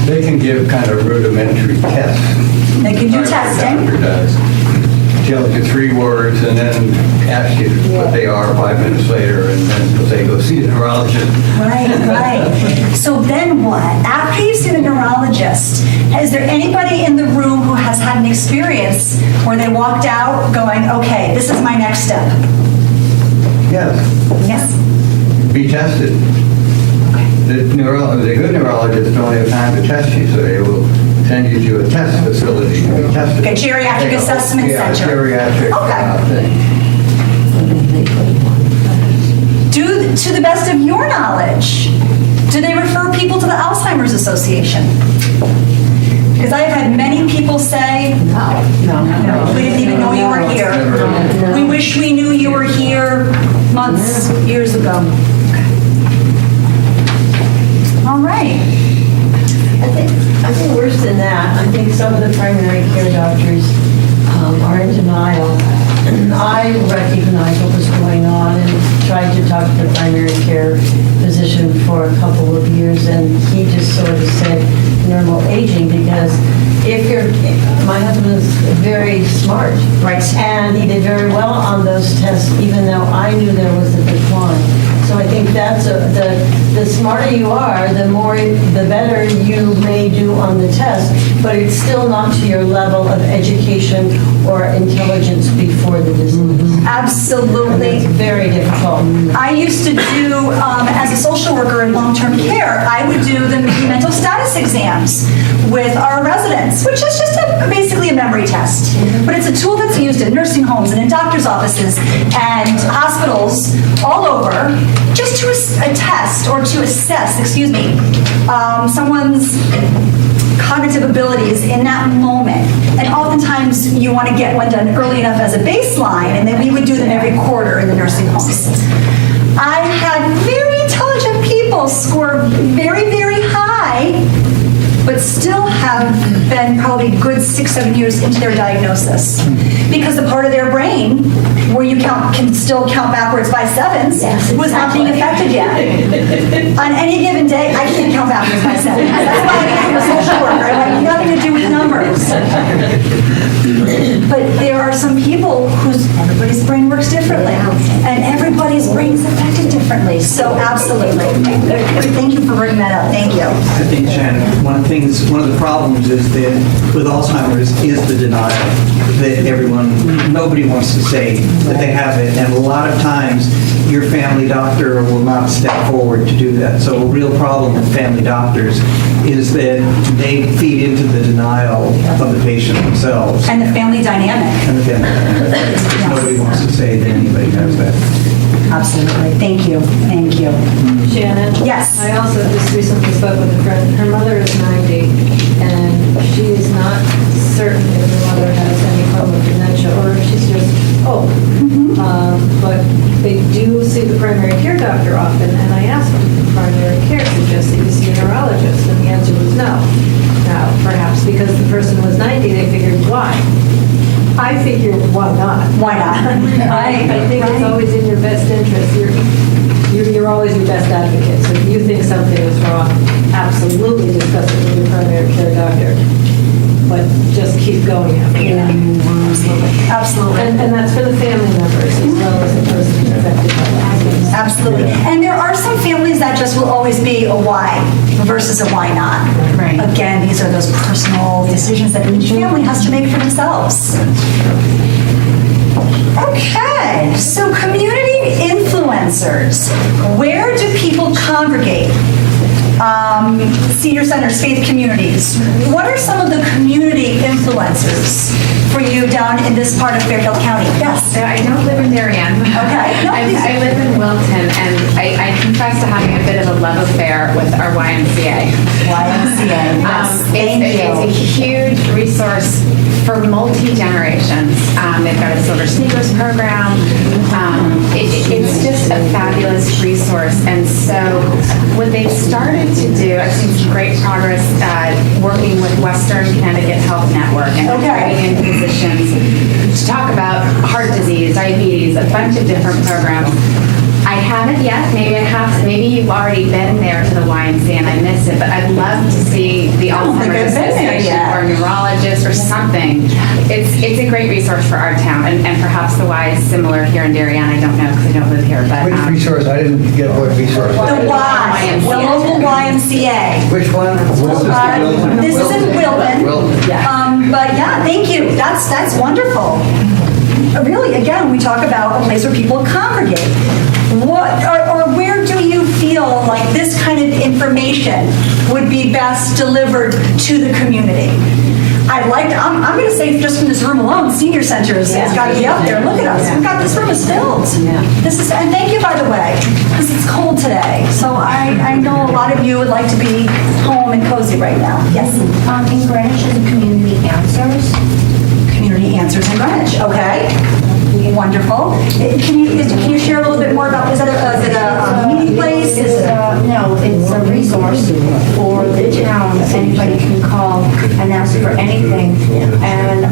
They can give kind of rudimentary tests. They can do testing. Doctor does tells you 3 words and then asks you what they are 5 minutes later, and then they'll say, go see the neurologist. Right. So then what? After you've seen a neurologist, is there anybody in the room who has had an experience where they walked out going, okay, this is my next step? Yes, Yes? be tested. The good neurologists don't have time to test you, so they will send you to a test facility to be tested. Okay, geriatric assessment Yeah, center. geriatric thing. To the best of your knowledge, do they refer people to the Alzheimer's Association? Because I have had many people say, no, we didn't even know you were here. We wish we knew you were here months, years ago. All right. I think worse than that, I think some of the primary care doctors are in denial. And I recognized what was going on and tried to talk to the primary care physician for a couple of years, and he just sort of said normal aging, because my husband is very smart. Right. And he did very well on those tests, even though I knew there was a decline. So I think that's the smarter you are, the better you may do on the test, but it's still not to your level of education or intelligence before the disease. Absolutely. It's very difficult. I used to do, as a social worker in long-term care, I would do the mental status exams with our residents, which is just basically a memory test. But it's a tool that's used in nursing homes and in doctor's offices and hospitals all over, just to attest or to assess, someone's cognitive abilities in that moment. And oftentimes you want to get one done early enough as a baseline, and then we would do them every quarter in the nursing homes. I've had very intelligent people score very, very high, but still have been probably good 6-7 years into their diagnosis. Because the part of their brain where you can still count backwards by 7s was not being affected yet. On any given day, I can't count backwards by 7. That's why I became a social worker. I have nothing to do with numbers. But there are some people everybody's brain works differently, and everybody's brain is affected differently. So absolutely. Thank you for bringing that up. Thank you. I think, Shannon, one of the problems is that with Alzheimer's is the denial that nobody wants to say that they have it. And a lot of times, your family doctor will not step forward to do that. So a real problem with family doctors is that they feed into the denial of the patient themselves. And the family dynamic. And the family dynamic. Because nobody wants to say that anybody has that. Absolutely. Thank you. Thank you. Shannon? Yes. I also just recently spoke with a friend. Her mother is 90, and she is not certain if her mother has any form of dementia or if she's just old. But they do see the primary care doctor often, and I asked them, did the primary care suggest that you see a neurologist? And the answer was no. Now, perhaps because the person was 90, they figured, why? I figure, why not? Why not? I think it's always in your best interest. You're always your best advocate. So if you think something is wrong, absolutely discuss it with your primary care doctor. But just keep going after that. Absolutely. And that's for the family members as well as the person affected by that. Absolutely. And there are some families that just will always be a why versus a why not. Right. Again, these are those personal decisions that each family has to make for themselves. Okay, so community influencers. Where do people congregate? Senior centers, faith communities. What are some of the community influencers for you down in this part of Fairfield County? Yes. So I don't live in Darien. Okay. No, please. I live in Wilton, and I confess to having a bit of a love affair with our YMCA. YMCA, yes. Thank you. It's a huge resource for multi-generations. They've got a Silver Sneakers program. It's just a fabulous resource. And so what they've started to do, I've seen some great progress working with Western Connecticut Health Network and bringing in physicians to talk about heart disease, diabetes, a bunch of different programs. I haven't yet. Maybe I have. Maybe you've already been there to the YMCA and I missed it. But I'd love to see the Alzheimer's Association or a neurologist or something. It's a great resource for our town, and perhaps the Y is similar here in Darien. I don't know because I don't live here. But Which resource? I didn't get what resource. The Y, the local YMCA. Which one? This is in Wilton. But yeah, thank you. That's wonderful. Really, again, we talk about a place where people congregate. What or where do you feel like this kind of information would be best delivered to the community? I'm going to say just from this room alone, senior centers has got to be up there. Look at us. We've got this room is filled. This is, and thank you, by the way, because it's cold today. So I know a lot of you would like to be home and cozy right now. Yes? In Greenwich is a community answers. Community answers in Greenwich. Okay. Wonderful. Can you share a little bit more about, is it a meeting place? No, it's a resource for the town. Anybody can call and ask for anything. And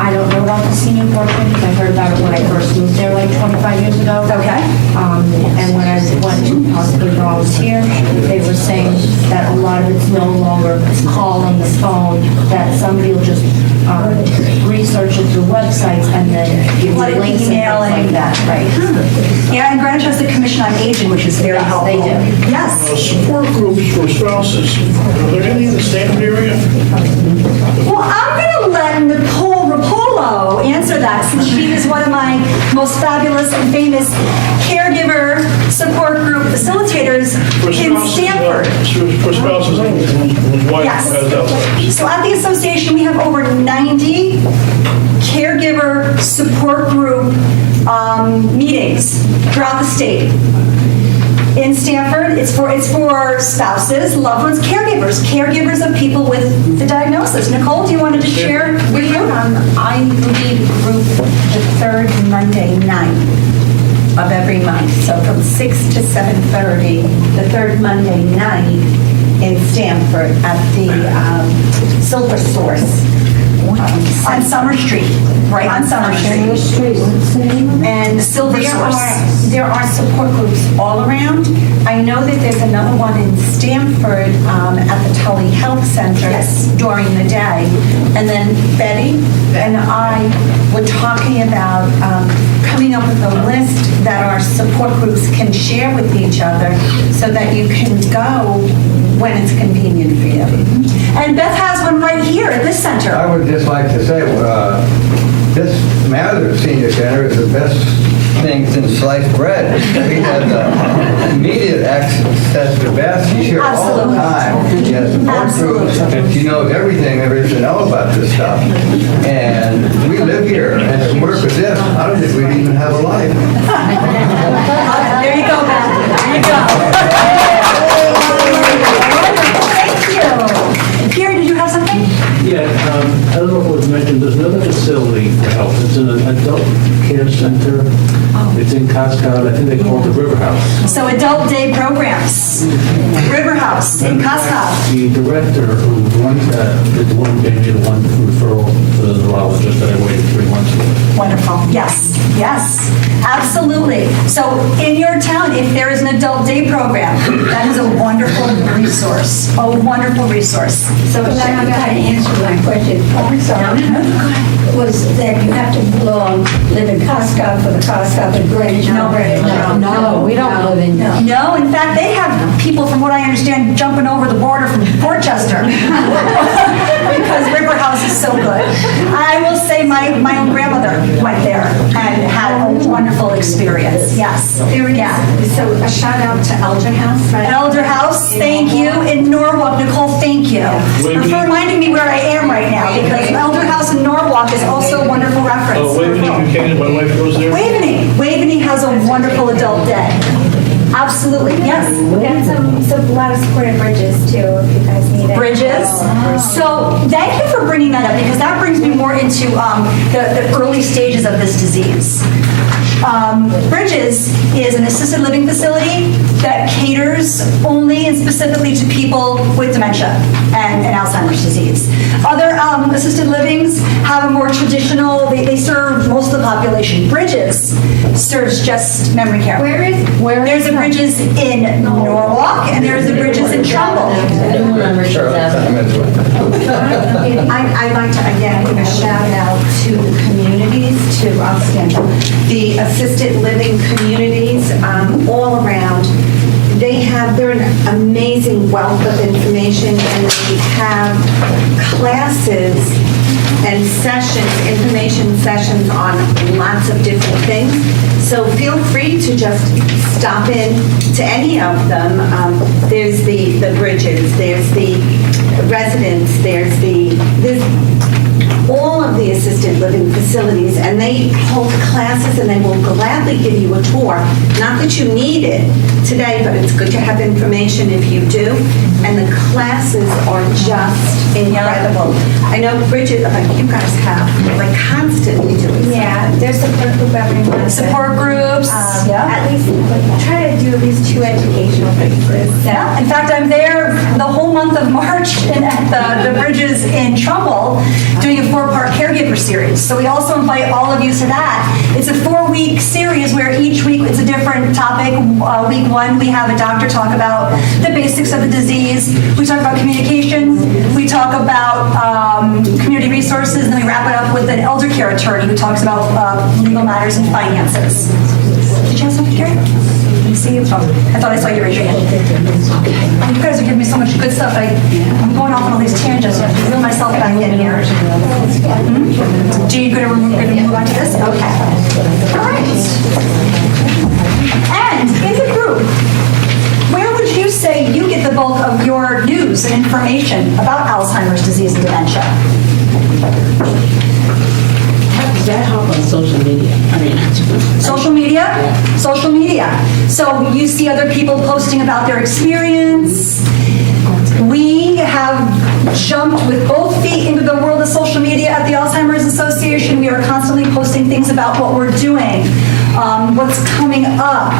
I don't know about the senior portion because I heard about it when I first moved there like 25 years ago. Okay. And when I went to possibly volunteer, they were saying that a lot of it's no longer call on the phone, that somebody will just research it through websites and then give you Let it links and email things and like that, right? Yeah, and Greenwich has the Commission on Aging, which is very helpful. They do. Yes. Support groups for spouses. Are there any in the Stanford area? Well, I'm going to let Nicole Rapolo answer that since she is one of my most fabulous and famous caregiver support group facilitators in Stanford. For spouses whose wife Yes. has Alzheimer's. So at the association, we have over 90 caregiver support group meetings throughout the state. In Stanford, it's for spouses, loved ones, caregivers of people with the diagnosis. Nicole, do you want to just share with you? I lead group the third Monday night of every month. So from 6 to 7:30, the third Monday night in Stanford at the Silver Source. On Summer Street, right on Summer Street. And Silver Source. There are support groups all around. I know that there's another one in Stanford at the Tully Health Center during the day. And then Betty and I were talking about coming up with a list that our support groups can share with each other so that you can go when it's convenient for you. And Beth has one right here at this center. I would just like to say, this Mather Senior Center is the best thing since sliced bread. We have immediate access to Beth. She's here all the time. She has support groups. She knows everything there is to know about this stuff. And we live here, and to work with this, I don't think we'd even have a life. There you go, Beth. There you go. Gary, did you have something? Yeah, I don't know if it was mentioned, there's another facility for health. It's an adult care center. It's in Cascade. I think they call it the River House. So adult day programs. River House in Cascade. The director who runs that is the one who gave me the one referral for the neurologist that I waited 3 months for. Wonderful. Yes, yes, absolutely. So in your town, if there is an adult day program, that is a wonderful resource, a wonderful resource. So I got to answer my question. Oh, I'm sorry. Was that you have to live in Cascade for the Cascade and Greenwich? No, we don't live in. No, in fact, they have people, from what I understand, jumping over the border from Dorchester because River House is so good. I will say my own grandmother went there and had a wonderful experience. Yes. So a shout out to Elder House. Right? Elder House, thank you. In Norwalk, Nicole, thank you for reminding me where I am right now, because Elder House in Norwalk is also a wonderful reference. Oh, Waveney Buchanan, my wife goes there. Waveney has a wonderful adult day. Absolutely, yes. We got a lot of supported bridges too, if you guys need it. Bridges. So thank you for bringing that up, because that brings me more into the early stages of this disease. Bridges is an assisted living facility that caters only and specifically to people with dementia and Alzheimer's disease. Other assisted livings have a more traditional, they serve most of the population. Bridges serves just memory care. There's a Bridges in Norwalk and there's a Bridges in Trumbull. I'd like to again give a shout out to the communities, to the assisted living communities all around. They're an amazing wealth of information, and they have classes and sessions, information sessions on lots of different things. So feel free to just stop in to any of them. There's the Bridges, there's the residents, there's all of the assisted living facilities, and they hold classes and they will gladly give you a tour. Not that you need it today, but it's good to have information if you do. And the classes are just incredible. I know Bridget, you guys have like constantly doing. Yeah, there's support group every month. Support groups. At least try to do at least 2 educational pieces. Yeah, in fact, I'm there the whole month of March at the Bridges in Trumbull doing a 4-part caregiver series. So we also invite all of you to that. It's a 4-week series where each week it's a different topic. Week 1, we have a doctor talk about the basics of the disease. We talk about communication. We talk about community resources. And then we wrap it up with an elder care attorney who talks about legal matters and finances. Did you have something, Carrie? See you. I thought I saw you raise your hand. Oh, you guys are giving me so much good stuff. I'm going off on all these tangents. I have to reel myself back in here. Do you going to move on to this? Okay. All right. And in the group, where would you say you get the bulk of your news and information about Alzheimer's disease and dementia? Does that help on social media? Social media? Yeah. Social media. So you see other people posting about their experience. We have jumped with both feet into the world of social media at the Alzheimer's Association. We are constantly posting things about what we're doing, what's coming up,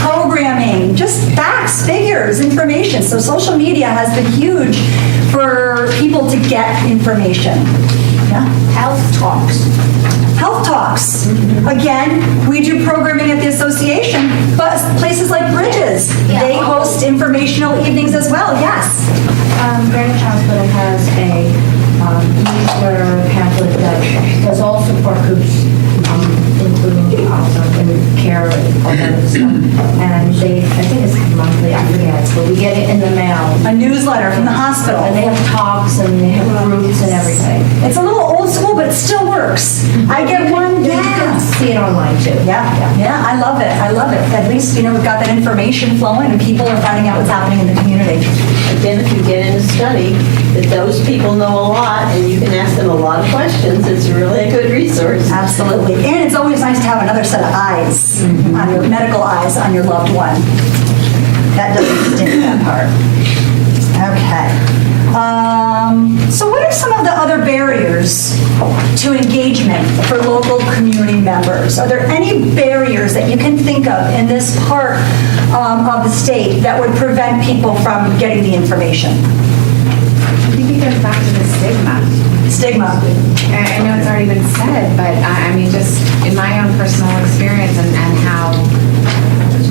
programming, just facts, figures, information. So social media has been huge for people to get information. Yeah. Health talks. Health talks. Again, we do programming at the association, but places like Bridges, they host informational evenings as well. Yes. Greenwich Hospital has a newsletter pamphlet that does all support groups, including also in care and all that other stuff. And I think it's monthly, I forget, but we get it in the mail. A newsletter from the hospital. And they have talks and they have groups and everything. It's a little old school, but it still works. I get one. You can see it online too. Yeah, I love it. I love it. At least, we've got that information flowing and people are finding out what's happening in the community. Again, if you get in a study, that those people know a lot and you can ask them a lot of questions, it's really a good resource. Absolutely. And it's always nice to have another set of eyes, on your medical eyes on your loved one. That doesn't stink, that part. Okay. So what are some of the other barriers to engagement for local community members? Are there any barriers that you can think of in this part of the state that would prevent people from getting the information? I think it goes back to the stigma. Stigma. I know it's already been said, but I mean, just in my own personal experience and how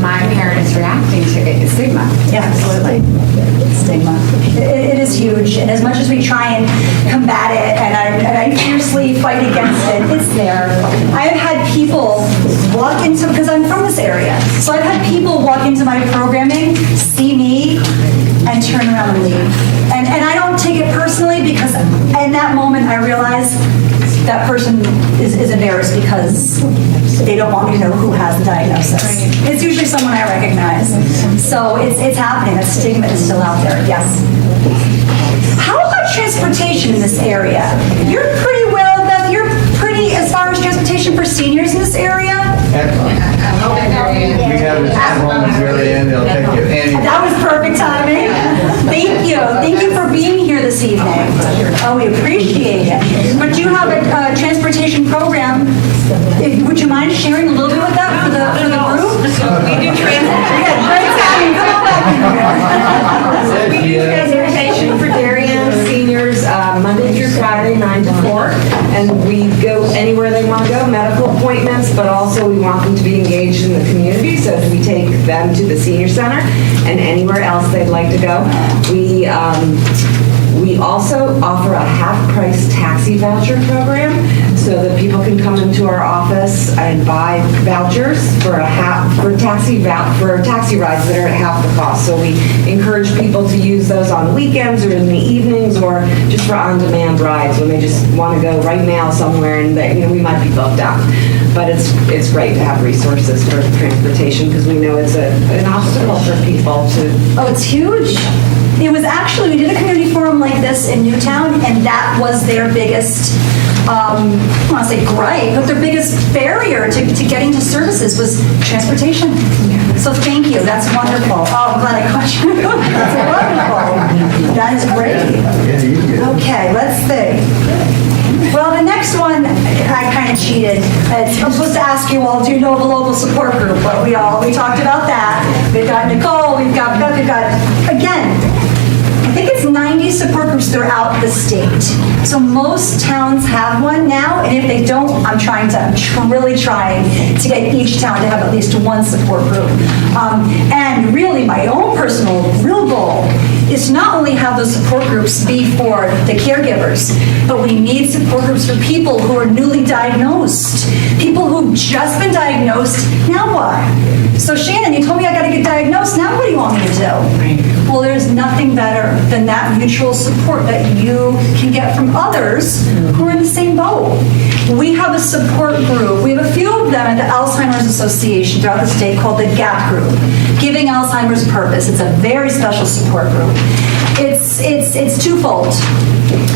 my parent is reacting to it is stigma. Yeah, absolutely. Stigma. It is huge, and as much as we try and combat it, and I fiercely fight against it, it's there. I've had people walk into, because I'm from this area, so I've had people walk into my programming, see me, and turn around and leave. And I don't take it personally, because in that moment I realize that person is embarrassed because they don't want me to know who has the diagnosis. It's usually someone I recognize. So it's happening. That stigma is still out there. Yes. How about transportation in this area? You're pretty well, Beth, you're pretty as far as transportation for seniors in this area? Excellent. We have this at-home at the very end, they'll take you anywhere. That was perfect timing. Thank you. Thank you for being here this evening. Oh, we appreciate it. But you have a transportation program. Would you you mind sharing a little bit with that for the group? We do transportation. Yeah, great timing. Come on back. We do transportation for Darien seniors Monday through Friday, 9 to 4. And we go anywhere they want to go, medical appointments, but also we want them to be engaged in the community. So we take them to the senior center and anywhere else they'd like to go. We also offer a half-price taxi voucher program so that people can come into our office and buy vouchers for taxi rides that are at half the cost. So we encourage people to use those on weekends or in the evenings or just for on-demand rides when they just want to go right now somewhere and we might be booked up. But it's great to have resources for transportation because we know it's an obstacle for people to. Oh, it's huge. It was actually, we did a community forum like this in Newtown, and that was their biggest, I don't want to say gripe, but their biggest barrier to getting to services was transportation. So thank you. That's wonderful. Oh, I'm glad I caught you. That's wonderful. That is great. Okay, let's see. Well, the next one, I kind of cheated. I'm supposed to ask you all, do you know of a local support group? But we talked about that. We've got Nicole, we've got, again, I think it's 90 support groups throughout the state. So most towns have one now, and if they don't, I'm really trying to get each town to have at least one support group. And really, my own personal real goal is to not only have those support groups be for the caregivers, but we need support groups for people who are newly diagnosed, people who've just been diagnosed. Now what? So Shannon, you told me I got to get diagnosed. Now what do you want me to do? Well, there's nothing better than that mutual support that you can get from others who are in the same boat. We have a support group. We have a few of them at the Alzheimer's Association throughout the state called the GAP group, Giving Alzheimer's Purpose. It's a very special support group. It's twofold.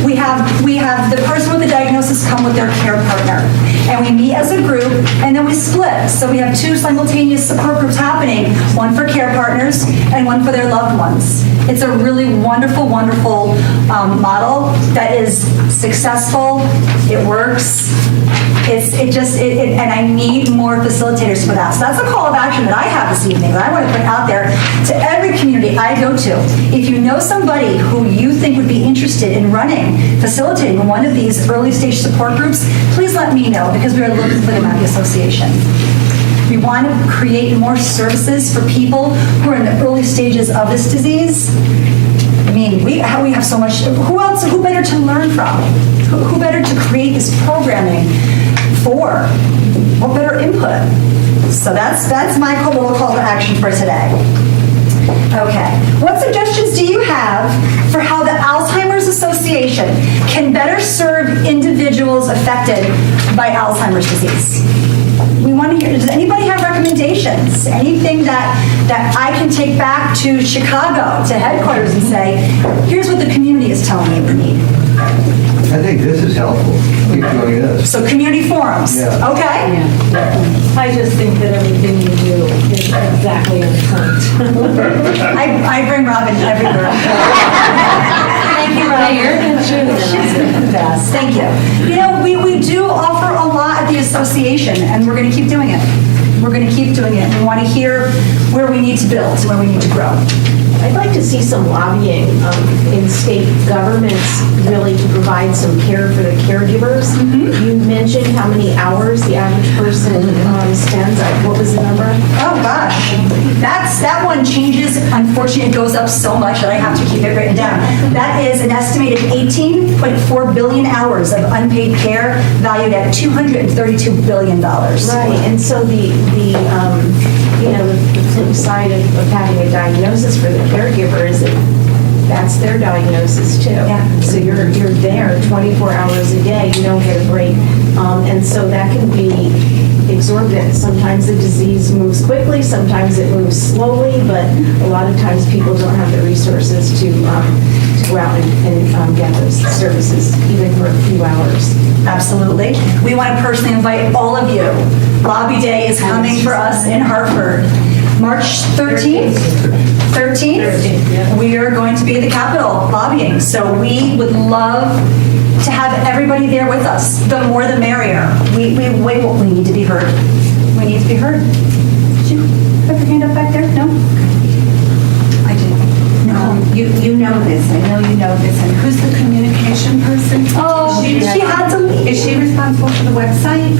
We have the person with the diagnosis come with their care partner, and we meet as a group, and then we split. So we have two simultaneous support groups happening, one for care partners and one for their loved ones. It's a really wonderful, wonderful model that is successful. It works. And I need more facilitators for that. So that's a call of action that I have this evening that I want to put out there to every community I go to. If you know somebody who you think would be interested in facilitating one of these early stage support groups, please let me know because we are looking for them at the association. We want to create more services for people who are in the early stages of this disease. I mean, we have so much. Who better to learn from? Who better to create this programming for? What better input? So that's my little call to action for today. Okay. What suggestions do you have for how the Alzheimer's Association can better serve individuals affected by Alzheimer's disease? We want to hear, does anybody have recommendations? Anything that I can take back to Chicago, to headquarters and say, here's what the community is telling me we need. I think this is helpful. Keep doing this. So community forums. Yeah. Okay? Yeah. I just think that everything you do is exactly on point. I bring Robin everywhere. Thank you, Robin. She's the best. Thank you. You know, we do offer a lot at the association, and we're going to keep doing it. We're going to keep doing it. We want to hear where we need to build, where we need to grow. I'd like to see some lobbying in state governments really to provide some care for the caregivers. You mentioned how many hours the average person spends. What was the number? Oh gosh, that one changes. Unfortunately, it goes up so much that I have to keep it written down. That is an estimated 18.4 billion hours of unpaid care, valued at $232 billion. Right, and so the flip side of having a diagnosis for the caregiver is that that's their diagnosis too. Yeah. So you're there 24 hours a day. You don't get a break, and so that can be exorbitant. Sometimes the disease moves quickly, sometimes it moves slowly, but a lot of times people don't have the resources to go out and get those services, even for a few hours. Absolutely. We want to personally invite all of you. Lobby Day is coming for us in Hartford. March 13th, we are going to be at the Capitol lobbying. So we would love to have everybody there with us. The more the merrier. We need to be heard. We need to be heard. Did you have your hand up back there? No? I do. No, you know this. I know you know this. And who's the communication person? Oh, she had to leave. Is she responsible for the website?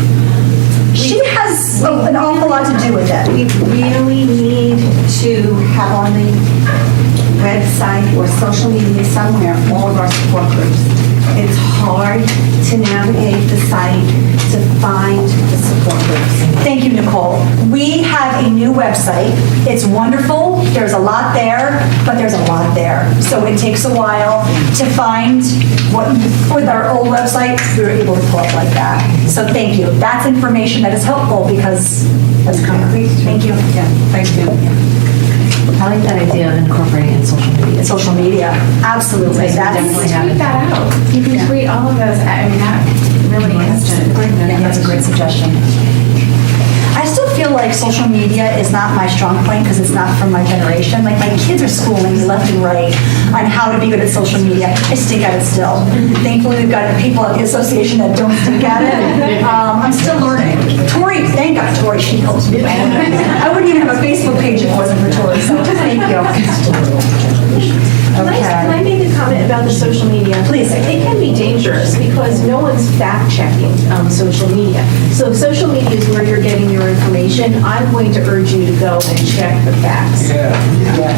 She has an awful lot to do with it. We really need to have on the website or social media somewhere all of our support groups. It's hard to navigate the site to find the support groups. Thank you, Nicole. We have a new website. It's wonderful. There's a lot there, but there's a lot there. So it takes a while to find what, with our old website, we were able to pull up like that. So thank you. That's information that is helpful because that's concrete. Thank you. Yeah, thank you. I like that idea of incorporating in social media. Social media, absolutely. Definitely tweet that out. You can tweet all of those. I mean, that really has to. Yeah, that's a great suggestion. I still feel like social media is not my strong point because it's not from my generation. Like my kids are schooling me left and right on how to be good at social media. I stink at it still. Thankfully, we've got people at the association that don't stink at it. I'm still learning. Tori, thank God, Tori, she helps me. I wouldn't even have a Facebook page if it wasn't for Tori, so thank you. Can I make a comment about the social media? Please. It can be dangerous because no one's fact-checking social media. So if social media is where you're getting your information, I'm going to urge you to go and check the facts. But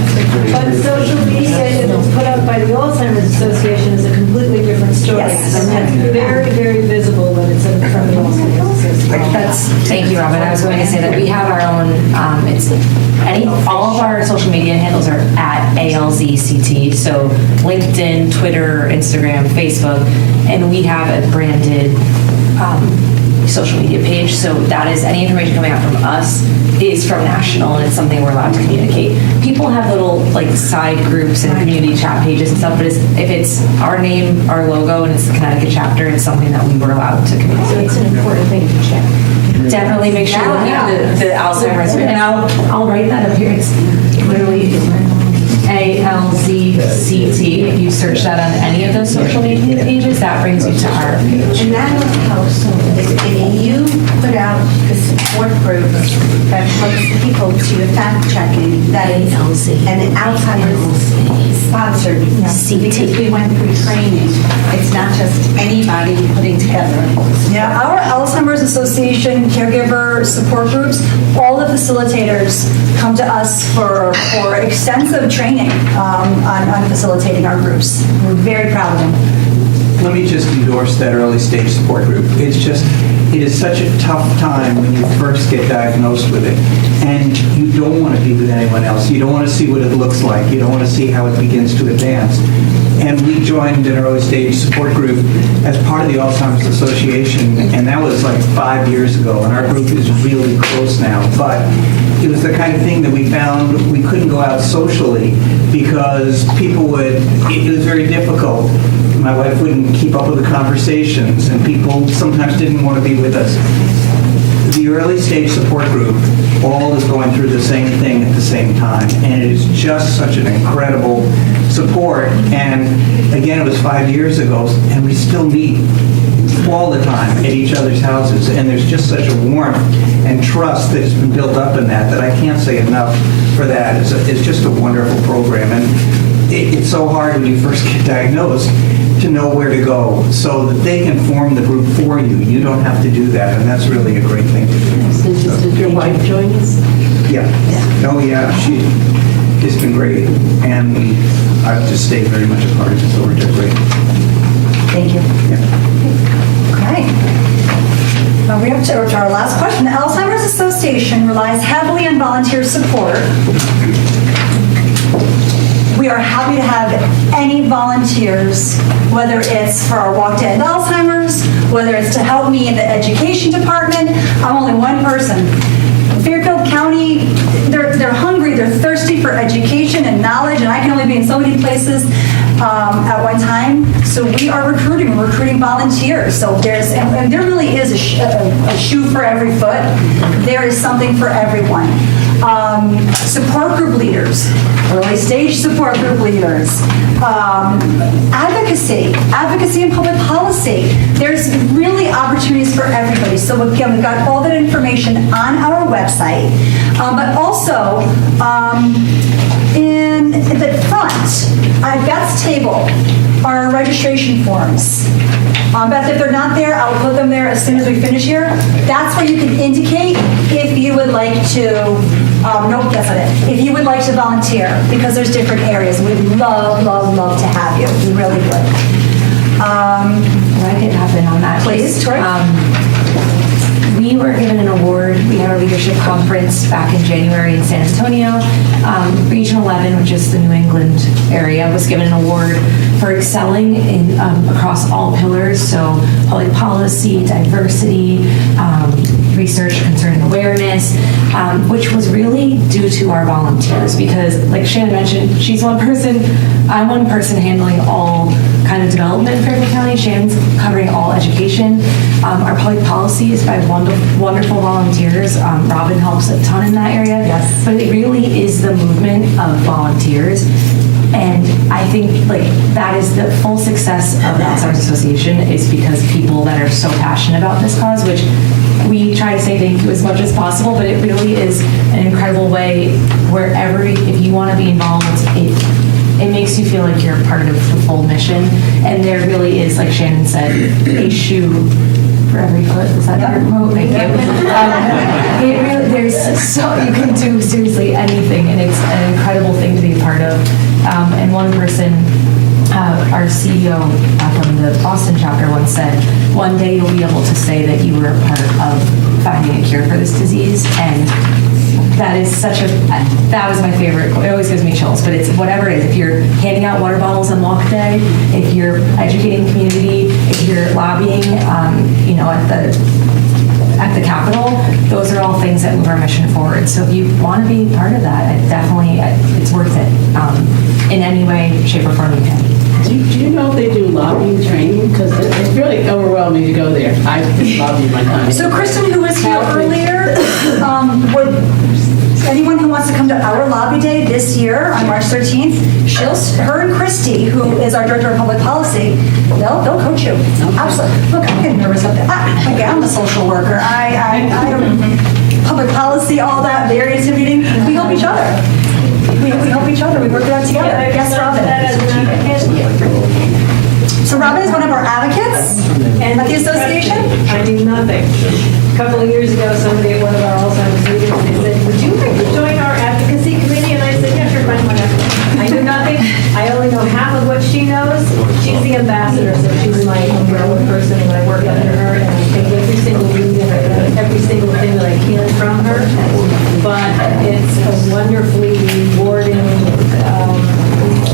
social media, if it's put up by the Alzheimer's Association, is a completely different story. Yes. And that's very, very visible when it's in front of the Alzheimer's Association. Thank you, Robin. I was going to say that we have our own, all of our social media handles are at ALZCT, so LinkedIn, Twitter, Instagram, Facebook, and we have a branded social media page, so that is any information coming out from us is from national, and it's something we're allowed to communicate. People have little like side groups and community chat pages and stuff, but if it's our name, our logo, and it's the Connecticut chapter, it's something that we were allowed to communicate. So it's an important thing to check. Definitely make sure the Alzheimer's, and I'll write that up here. It's literally ALZCT. If you search that on any of those social media pages, that brings you to our page. And that'll help. If you put out the support group that helps people to your fact checking, that is an Alzheimer's sponsored, because we went through training. It's not just anybody putting together. Yeah, our Alzheimer's Association caregiver support groups, all the facilitators come to us for extensive training on facilitating our groups. We're very proud of them. Let me just endorse that early stage support group. It is such a tough time when you first get diagnosed with it, and you don't want to be with anyone else. You don't want to see what it looks like. You don't want to see how it begins to advance. And we joined an early stage support group as part of the Alzheimer's Association, and that was like 5 years ago, and our group is really close now. But it was the kind of thing that we found we couldn't go out socially because it was very difficult. My wife wouldn't keep up with the conversations, and people sometimes didn't want to be with us. The early stage support group all is going through the same thing at the same time, and it is just such an incredible support. And again, it was 5 years ago, and we still meet all the time at each other's houses, and there's just such a warmth and trust that has been built up in that I can't say enough for that. It's just a wonderful program, and it's so hard when you first get diagnosed to know where to go so that they can form the group for you. You don't have to do that, and that's really a great thing to do. Did your wife join us? Yeah. Oh, yeah. It's been great, and I've just stayed very much a part of it, so we're just great. Thank you. Okay. Now we're up to our last question. The Alzheimer's Association relies heavily on volunteer support. We are happy to have any volunteers, whether it's for our Walk to End Alzheimer's, whether it's to help me in the education department. I'm only one person. Fairfield County, they're hungry, they're thirsty for education and knowledge, and I can only be in so many places at one time. So we are recruiting volunteers. So there really is a shoe for every foot. There is something for everyone. Support group leaders. early stage support group leaders, advocacy and public policy. There's really opportunities for everybody. So again, we've got all that information on our website, but also in the front, at Beth's table, are registration forms. Beth, if they're not there, I'll put them there as soon as we finish here. That's where you can indicate if you would like to, nope, that's not it. If you would like to volunteer, because there's different areas. We'd love, love, love to have you. We really would. I can hop in on that. Please, Tori. We were given an award. We had our leadership conference back in January in San Antonio. Region 11, which is the New England area, was given an award for excelling in across all pillars, so public policy, diversity, research, concern, and awareness, which was really due to our volunteers, because like Shannon mentioned, she's one person, I'm one person handling all kind of development in Fairfield County. Shannon's covering all education. Our public policy is by wonderful volunteers. Robin helps a ton in that area. Yes. But it really is the movement of volunteers. And I think like that is the full success of the Alzheimer's Association is because people that are so passionate about this cause, which we try to say thank you as much as possible, but it really is an incredible way wherever, if you want to be involved, it makes you feel like you're part of the full mission. And there really is, like Shannon said, a shoe for every foot. Is that your quote? Thank you. It really, there's so, you can do seriously anything, and it's an incredible thing to be a part of. And one person, our CEO from the Boston chapter once said, one day you'll be able to say that you were a part of finding a cure for this disease. And that is that was my favorite. It always gives me chills, but it's whatever it is. If you're handing out water bottles on walk day, if you're educating the community, if you're lobbying, at the Capitol, those are all things that move our mission forward. So if you want to be part of that, it's worth it in any way, shape, or form you can. Do you know if they do lobbying training? Because it's really overwhelming to go there. I just lobby my time. So Kristen, who was here earlier, anyone who wants to come to our lobby day this year on March 13th, her and Christy, who is our director of public policy, they'll coach you. Absolutely. Look, I'm getting nervous up there. Okay, I'm a social worker. I don't public policy, all that, very intimidating. We help each other. We help each other. We work it out together. Yes, Robin. So Robin is one of our advocates at the association. I do nothing. A couple of years ago, somebody at one of our Alzheimer's meetings, they said, would you like to join our advocacy committee? And I said, yeah, sure, fine, whatever. I do nothing. I only know half of what she knows. She's the ambassador, so she's my umbrella person, and I work under her, and I take every single meeting, every single thing that I can from her. But it's a wonderfully rewarding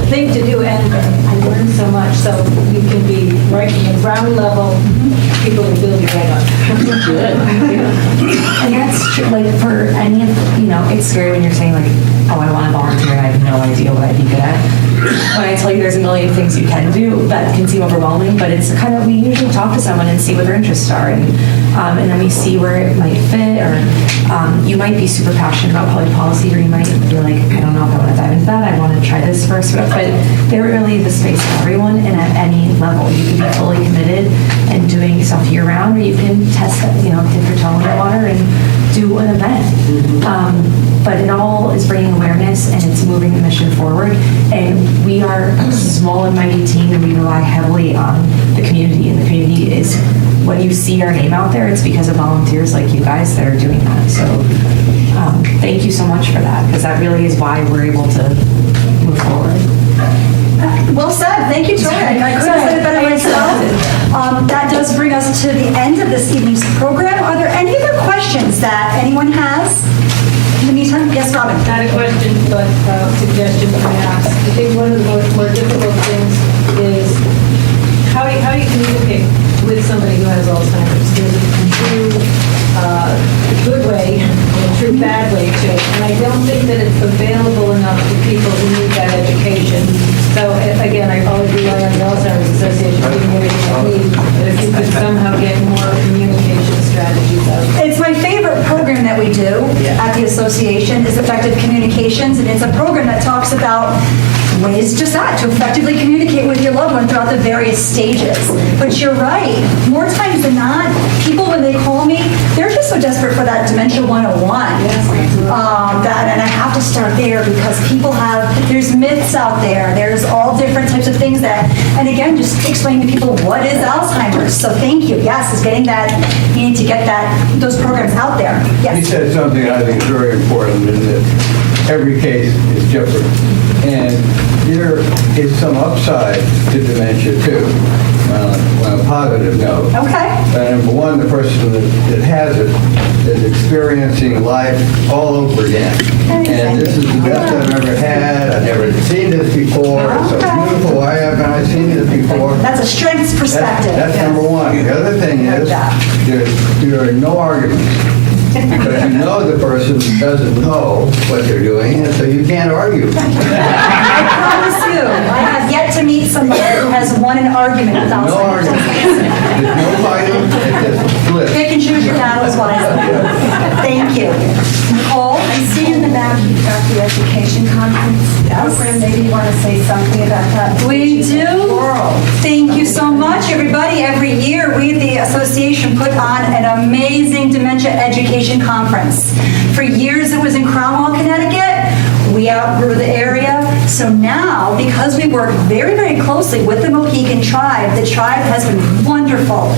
thing to do, and I learned so much. So you can be right from the ground level, people will build you right up. And that's true, like for any of, it's scary when you're saying like, oh, I want to volunteer and I have no idea what I'd be good at. When I tell you there's a million things you can do, that can seem overwhelming, but it's kind of, we usually talk to someone and see what their interests are, and then we see where it might fit, or you might be super passionate about public policy, or you might be like, I don't know if I want to dive into that, I want to try this first, but there really is a space for everyone, and at any level. You can be fully committed and doing stuff year-round, or you can test it, dip your toe in the water and do an event. But it all is bringing awareness, and it's moving the mission forward. And we are a small and mighty team, and we rely heavily on the community. And the community is, when you see our name out there, it's because of volunteers like you guys that are doing that. So thank you so much for that, because that really is why we're able to move forward. Well said. Thank you, Tori. I couldn't have said it better myself. That does bring us to the end of this evening's program. Are there any other questions that anyone has? In the meantime, yes, Robin. Not a question, but a suggestion I ask. I think one of the more difficult things is how do you communicate with somebody who has Alzheimer's? There's a true good way and a true bad way to it. And I don't think that it's available enough to people who need that education. So again, I always rely on the Alzheimer's Association giving everything I need, but if you could somehow get more communication strategies out. It's my favorite program that we do at the association is Effective Communications, and it's a program that talks talks about ways just that, to effectively communicate with your loved one throughout the various stages. But you're right, more times than not, people when they call me, they're just so desperate for that Dementia 101. And I have to start there because people there's myths out there, there's all different types of things that, and again, just explain to people what is Alzheimer's. So thank you, yes, is getting that, you need to get those programs out there. You Yes. said something I think is very important, is that every case is different. And there is some upside to dementia too, on a positive note. Okay. Number one, the person that has it is experiencing life all over again. And this is the best I've ever had. I've never seen this before. It's so beautiful. Why haven't I seen this before? That's a strengths perspective. That's number one. The other thing is, there are no arguments. But you know the person doesn't know what they're doing, and so you can't argue. I promise you, I have yet to meet somebody who has won an argument with No Alzheimer's. argument. There's no fighting. It's just flip. Pick and choose your battles wisely. Thank you. Nicole? I see in the back you've got the education conference program. Maybe you want to say something about that. We do. Thank you so much, everybody. Every year, we at the association put on an amazing dementia education conference. For years, it was in Cromwell, Connecticut. We outgrew the area. So now, because we work very, very closely with the Mohegan tribe, the tribe has been wonderful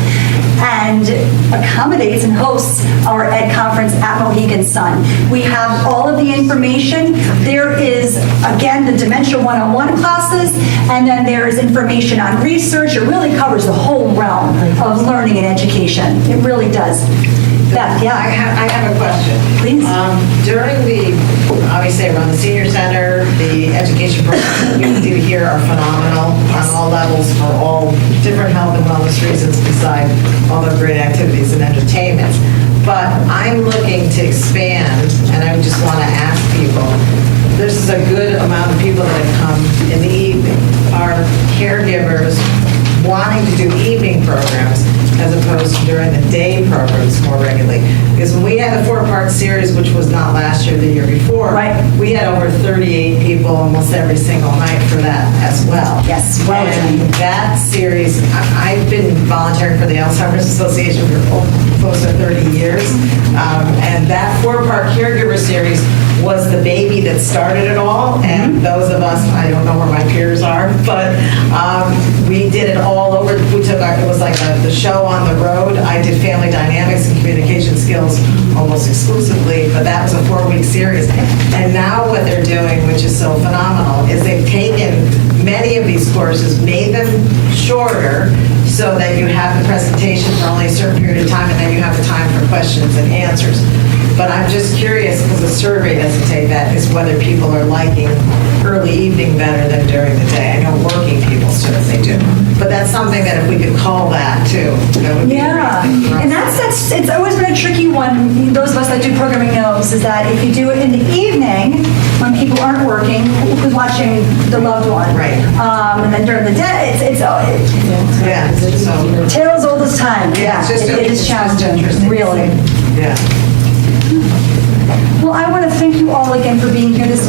and accommodates and hosts our Ed conference at Mohegan Sun. We have all of the information. There is, again, the Dementia 101 classes, and then there is information on research. It really covers the whole realm of learning and education. It really does. Beth, yeah. I have a question. Please. During obviously around the senior center, the education programs that we do here are phenomenal on all levels for all different health and wellness reasons beside all the great activities and entertainments. But I'm looking to expand, and I just want to ask people, this is a good amount of people that have come in the evening. Are caregivers wanting to do evening programs as opposed to during the day programs more regularly? Because when we had the 4-part series, which was not last year, the year before, we had over 38 people almost every single night for that as well. Yes, well done. That series, I've been volunteering for the Alzheimer's Association for close to 30 years, and that 4-part caregiver series was the baby that started it all, and those of us, I don't know where my peers are, but we did it all over. We took it was like the show on the road. I did family dynamics and communication skills almost exclusively, but that was a 4-week series. And now what they're doing, which is so phenomenal, is they've taken many of these courses, made them shorter, so that you have the presentation for only a certain period of time, and then you have the time for questions and answers. But I'm just curious, because the survey doesn't say that, is whether people are liking early evening better than during the day. I know working people certainly do. But that's something that if we could call that too, that would be great. And that's it's always been a tricky one. Those of us that do programming knows is that if you do it in the evening when people aren't working, who's watching the loved one, right? And then during the day, it's tales old as time. Yeah, it is challenging, really. Yeah. Well, I want to thank you all again for being here this